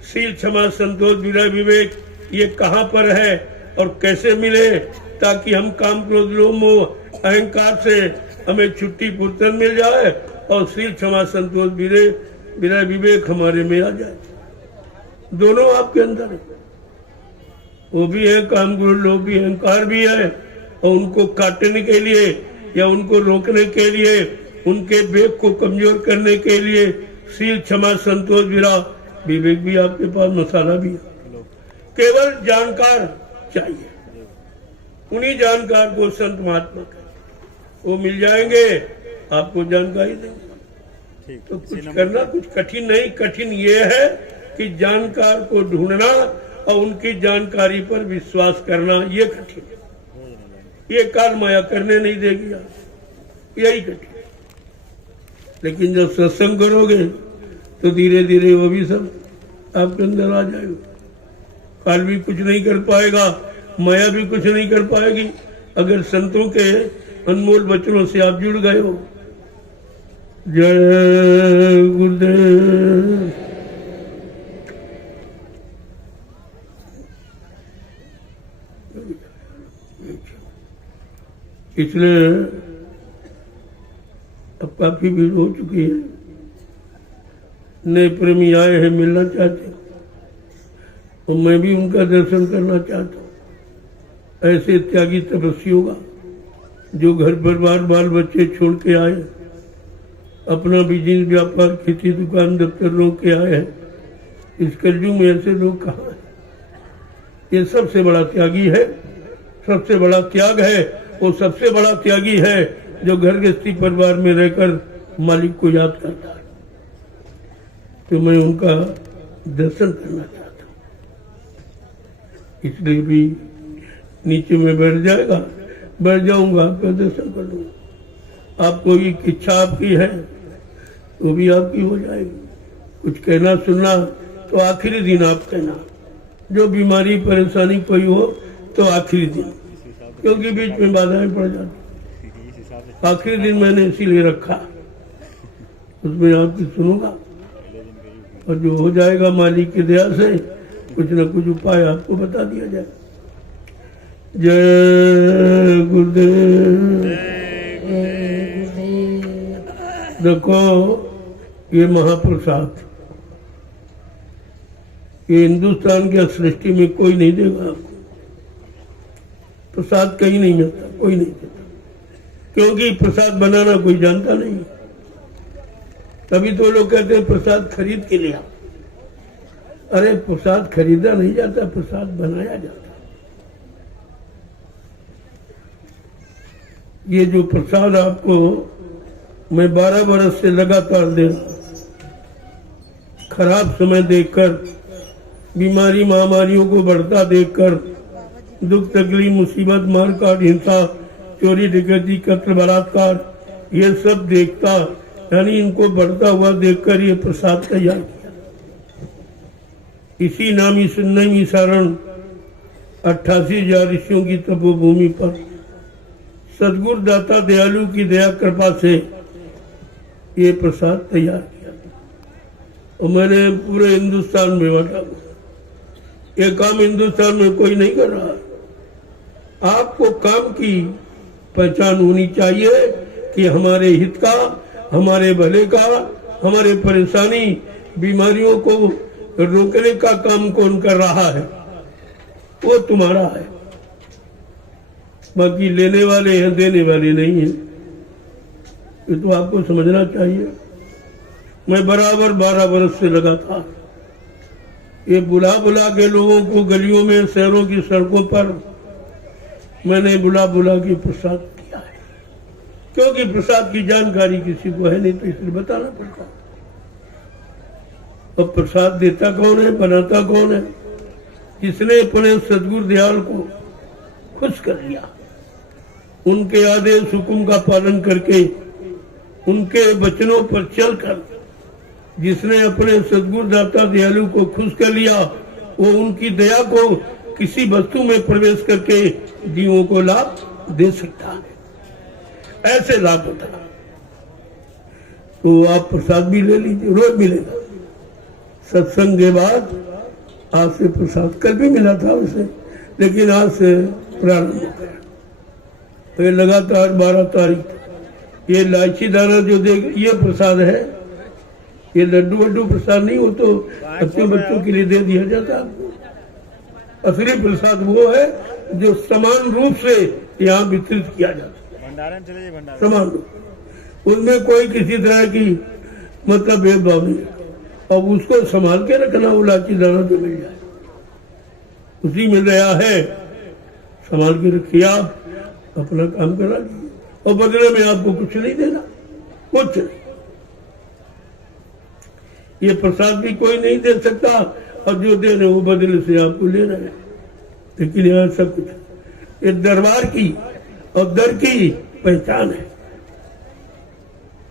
शील, क्षमा, संतोष, विनय, विवेक ये कहाँ पर है और कैसे मिले, ताकि हम काम, क्रोध, लोभ, मोह, अहंकार से हमें छुट्टी फुर्सत मिल जाए और शील, क्षमा, संतोष, विनय, विवेक हमारे में आ जाए। दोनों आपके अंदर है, वो भी है, काम, क्रोध, लोभ भी, अहंकार भी है, और उनको काटने के लिए या उनको रोकने के लिए, उनके वेग को कमजोर करने के लिए शील, क्षमा, संतोष, विवेक भी आपके पास, मसाला भी है। केवल जानकार चाहिए, उन्हीं जानकार को संत महात्मा कहते, वो मिल जाएंगे, आपको जानकारी देंगे। तो कुछ करना कुछ कठिन नहीं, कठिन ये है कि जानकार को ढूंढना और उनकी जानकारी पर विश्वास करना, ये कठिन है। ये काल माया करने नहीं देगी आप, यही कठिन। लेकिन जब सत्संग करोगे तो धीरे धीरे वो भी सब आपके अंदर आ जाएगा। काल भी कुछ नहीं कर पाएगा, माया भी कुछ नहीं कर पाएगी, अगर संतों के अनमोल वचनों से आप जुड़ गए हो। जय गुरुदेव। इसलिए अब काफी भीड़ हो चुकी है, नए प्रेमी आए हैं, मिलना चाहते हैं, और मैं भी उनका दर्शन करना चाहता हूँ। ऐसे त्यागी तपस्वियों का जो घर परिवार बाल बच्चे छोड़ के आए, अपना बिजनेस व्यापार खेती दुकान दफ्तर रोक के आए हैं, इस कलयुग में ऐसे लोग कहाँ हैं? ये सबसे बड़ा त्यागी है, सबसे बड़ा त्याग है। वो सबसे बड़ा त्यागी है जो घर गृहस्थी परिवार में रहकर मालिक को याद करता है। तो मैं उनका दर्शन करना चाहता हूँ, इसलिए भी नीचे में बैठ जाऊंगा, आपका दर्शन कर लूंगा। आपको ये इच्छा आपकी है तो भी आपकी हो जाएगी। कुछ कहना सुनना तो आखिरी दिन आप कहना, जो बीमारी परेशानी कोई हो तो आखिरी दिन, क्योंकि बीच में बाधाएं पड़ जाती। आखिरी दिन मैंने इसीलिए रखा, उसमें आपकी सुनूंगा, और जो हो जाएगा मालिक की दया से कुछ न कुछ उपाय आपको बता दिया जाए। जय गुरुदेव। देखो ये महाप्रसाद, ये हिंदुस्तान के सृष्टि में कोई नहीं देगा आपको। प्रसाद कहीं नहीं मिलता, कोई नहीं देता, क्योंकि प्रसाद बनाना कोई जानता नहीं। तभी तो लोग कहते हैं प्रसाद खरीद के ले आओ। अरे प्रसाद खरीदा नहीं जाता, प्रसाद बनाया जाता। ये जो प्रसाद आपको मैं 12 बरस से लगातार दे रहा हूं, खराब समय देखकर, बीमारी महामारियों को बढ़ता देखकर, दुख तकलीफ मुसीबत मार काट हिंसा चोरी डकैती कत्ल बलात्कार ये सब देखता, यानी इनको बढ़ता हुआ देखकर ये प्रसाद तैयार किया। इसी नामी सुन्नमी सारण 88,000 ऋषियों की तपोभूमि पर सदगुरु दाता दयालु की दया कृपा से ये प्रसाद तैयार किया, और मैंने पूरे हिंदुस्तान में बांटा। ये काम हिंदुस्तान में कोई नहीं कर रहा। आपको काम की पहचान होनी चाहिए कि हमारे हित का, हमारे भले का, हमारे परेशानी बीमारियों को रोकने का काम कौन कर रहा है, वो तुम्हारा है। बाकी लेने वाले हैं, देने वाले नहीं हैं। ये तो आपको समझना चाहिए। मैं बराबर 12 बरस से लगातार ये बुला बुला के लोगों को गलियों में, शहरों की सड़कों पर मैंने बुला बुला के प्रसाद किया है, क्योंकि प्रसाद की जानकारी किसी को है नहीं, तो इसलिए बताना पड़ता है। अब प्रसाद देता कौन है, बनाता कौन है? जिसने अपने सदगुरु दयाल को खुश कर लिया, उनके आदेश हुक्म का पालन करके, उनके वचनों पर चलकर जिसने अपने सदगुरु दाता दयालु को खुश कर लिया, वो उनकी दया को किसी वस्तु में प्रवेश करके जीवों को लाभ दे सकता है। ऐसे लाभ होता है। तो आप प्रसाद भी ले लीजिए, रोज मिलेगा। सत्संग के बाद आज से प्रसाद, कल भी मिला था उसे, लेकिन आज से प्रारंभ हो गया। तो ये लगातार 12 तारीख ये इलायची दाना जो दे, ये प्रसाद है। ये लड्डू वड्डू प्रसाद नहीं, हो तो अपने बच्चों के लिए दे दिया जाता है आपको। असली प्रसाद वो है जो समान रूप से यहाँ वितरित किया जाता है, भंडारण चले जाइए, भंडारण समान रूप। उनमें कोई किसी तरह की मतलब भेदभाव नहीं। अब उसको संभाल के रखना, वो इलायची दाना जो मिल जाए उसी मिल रहा है, संभाल के रखिए, आप अपना काम करा लीजिए, और बदले में आपको कुछ नहीं देना, कुछ नहीं। ये प्रसाद भी कोई नहीं दे सकता, और जो दे रहे वो बदले से आपको ले रहे हैं। लेकिन यहाँ सब कुछ ये दरबार की और दर की पहचान है।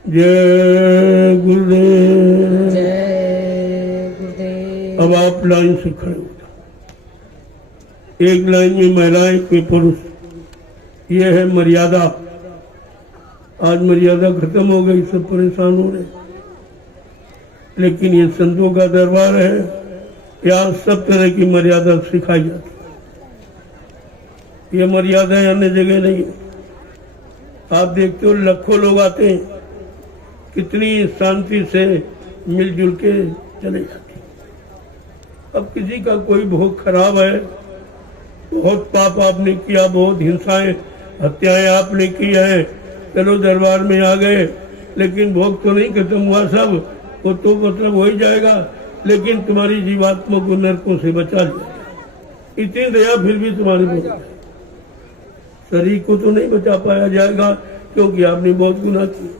जय गुरुदेव। जय गुरुदेव। अब आप लाइन से खड़े हो जाओ, एक लाइन में महिलाएं, कोई पुरुष। ये है मर्यादा। आज मर्यादा खत्म हो गई, सब परेशान हो रहे, लेकिन ये संतों का दरबार है, यहाँ सब तरह की मर्यादा सिखाई जाती है। ये मर्यादा अन्य जगह नहीं है। आप देखते हो लाखों लोग आते हैं, कितनी शांति से मिलजुल के चले जाते हैं। अब किसी का कोई बहुत खराब है, बहुत पाप आपने किया, बहुत हिंसाएं हत्याएं आपने की है, चलो दरबार में आ गए, लेकिन भोग तो नहीं खत्म हुआ सब, वो तो मतलब हो ही जाएगा, लेकिन तुम्हारी जीवात्मा को नरकों से बचा लिया। इतनी दया फिर भी तुम्हारे को, शरीर को तो नहीं बचा पाया जाएगा, क्योंकि आपने बहुत गुनाह किए,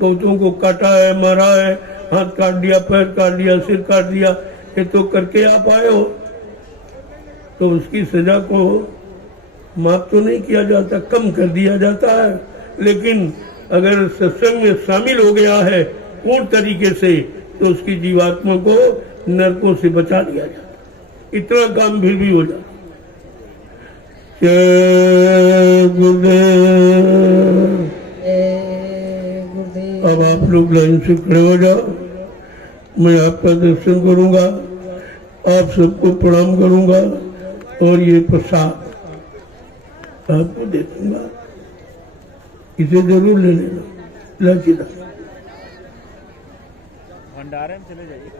बहुतों को काटा है, मारा है, हाथ काट दिया, पैर काट दिया, सिर काट दिया, ये तो करके आप आए हो। तो उसकी सजा को माफ तो नहीं किया जाता, कम कर दिया जाता है। लेकिन अगर सत्संग में शामिल हो गया है पूर्ण तरीके से, तो उसकी जीवात्मा को नरकों से बचा लिया जाता। इतना काम फिर भी हो जाता। जय गुरुदेव। जय गुरुदेव। अब आप लोग लाइन से खड़े हो जाओ, मैं आपका दर्शन करूंगा, आप सबको प्रणाम करूंगा, और ये प्रसाद आपको दे दूंगा, इसे जरूर ले लेना। लचीला भंडारण चले जाइए।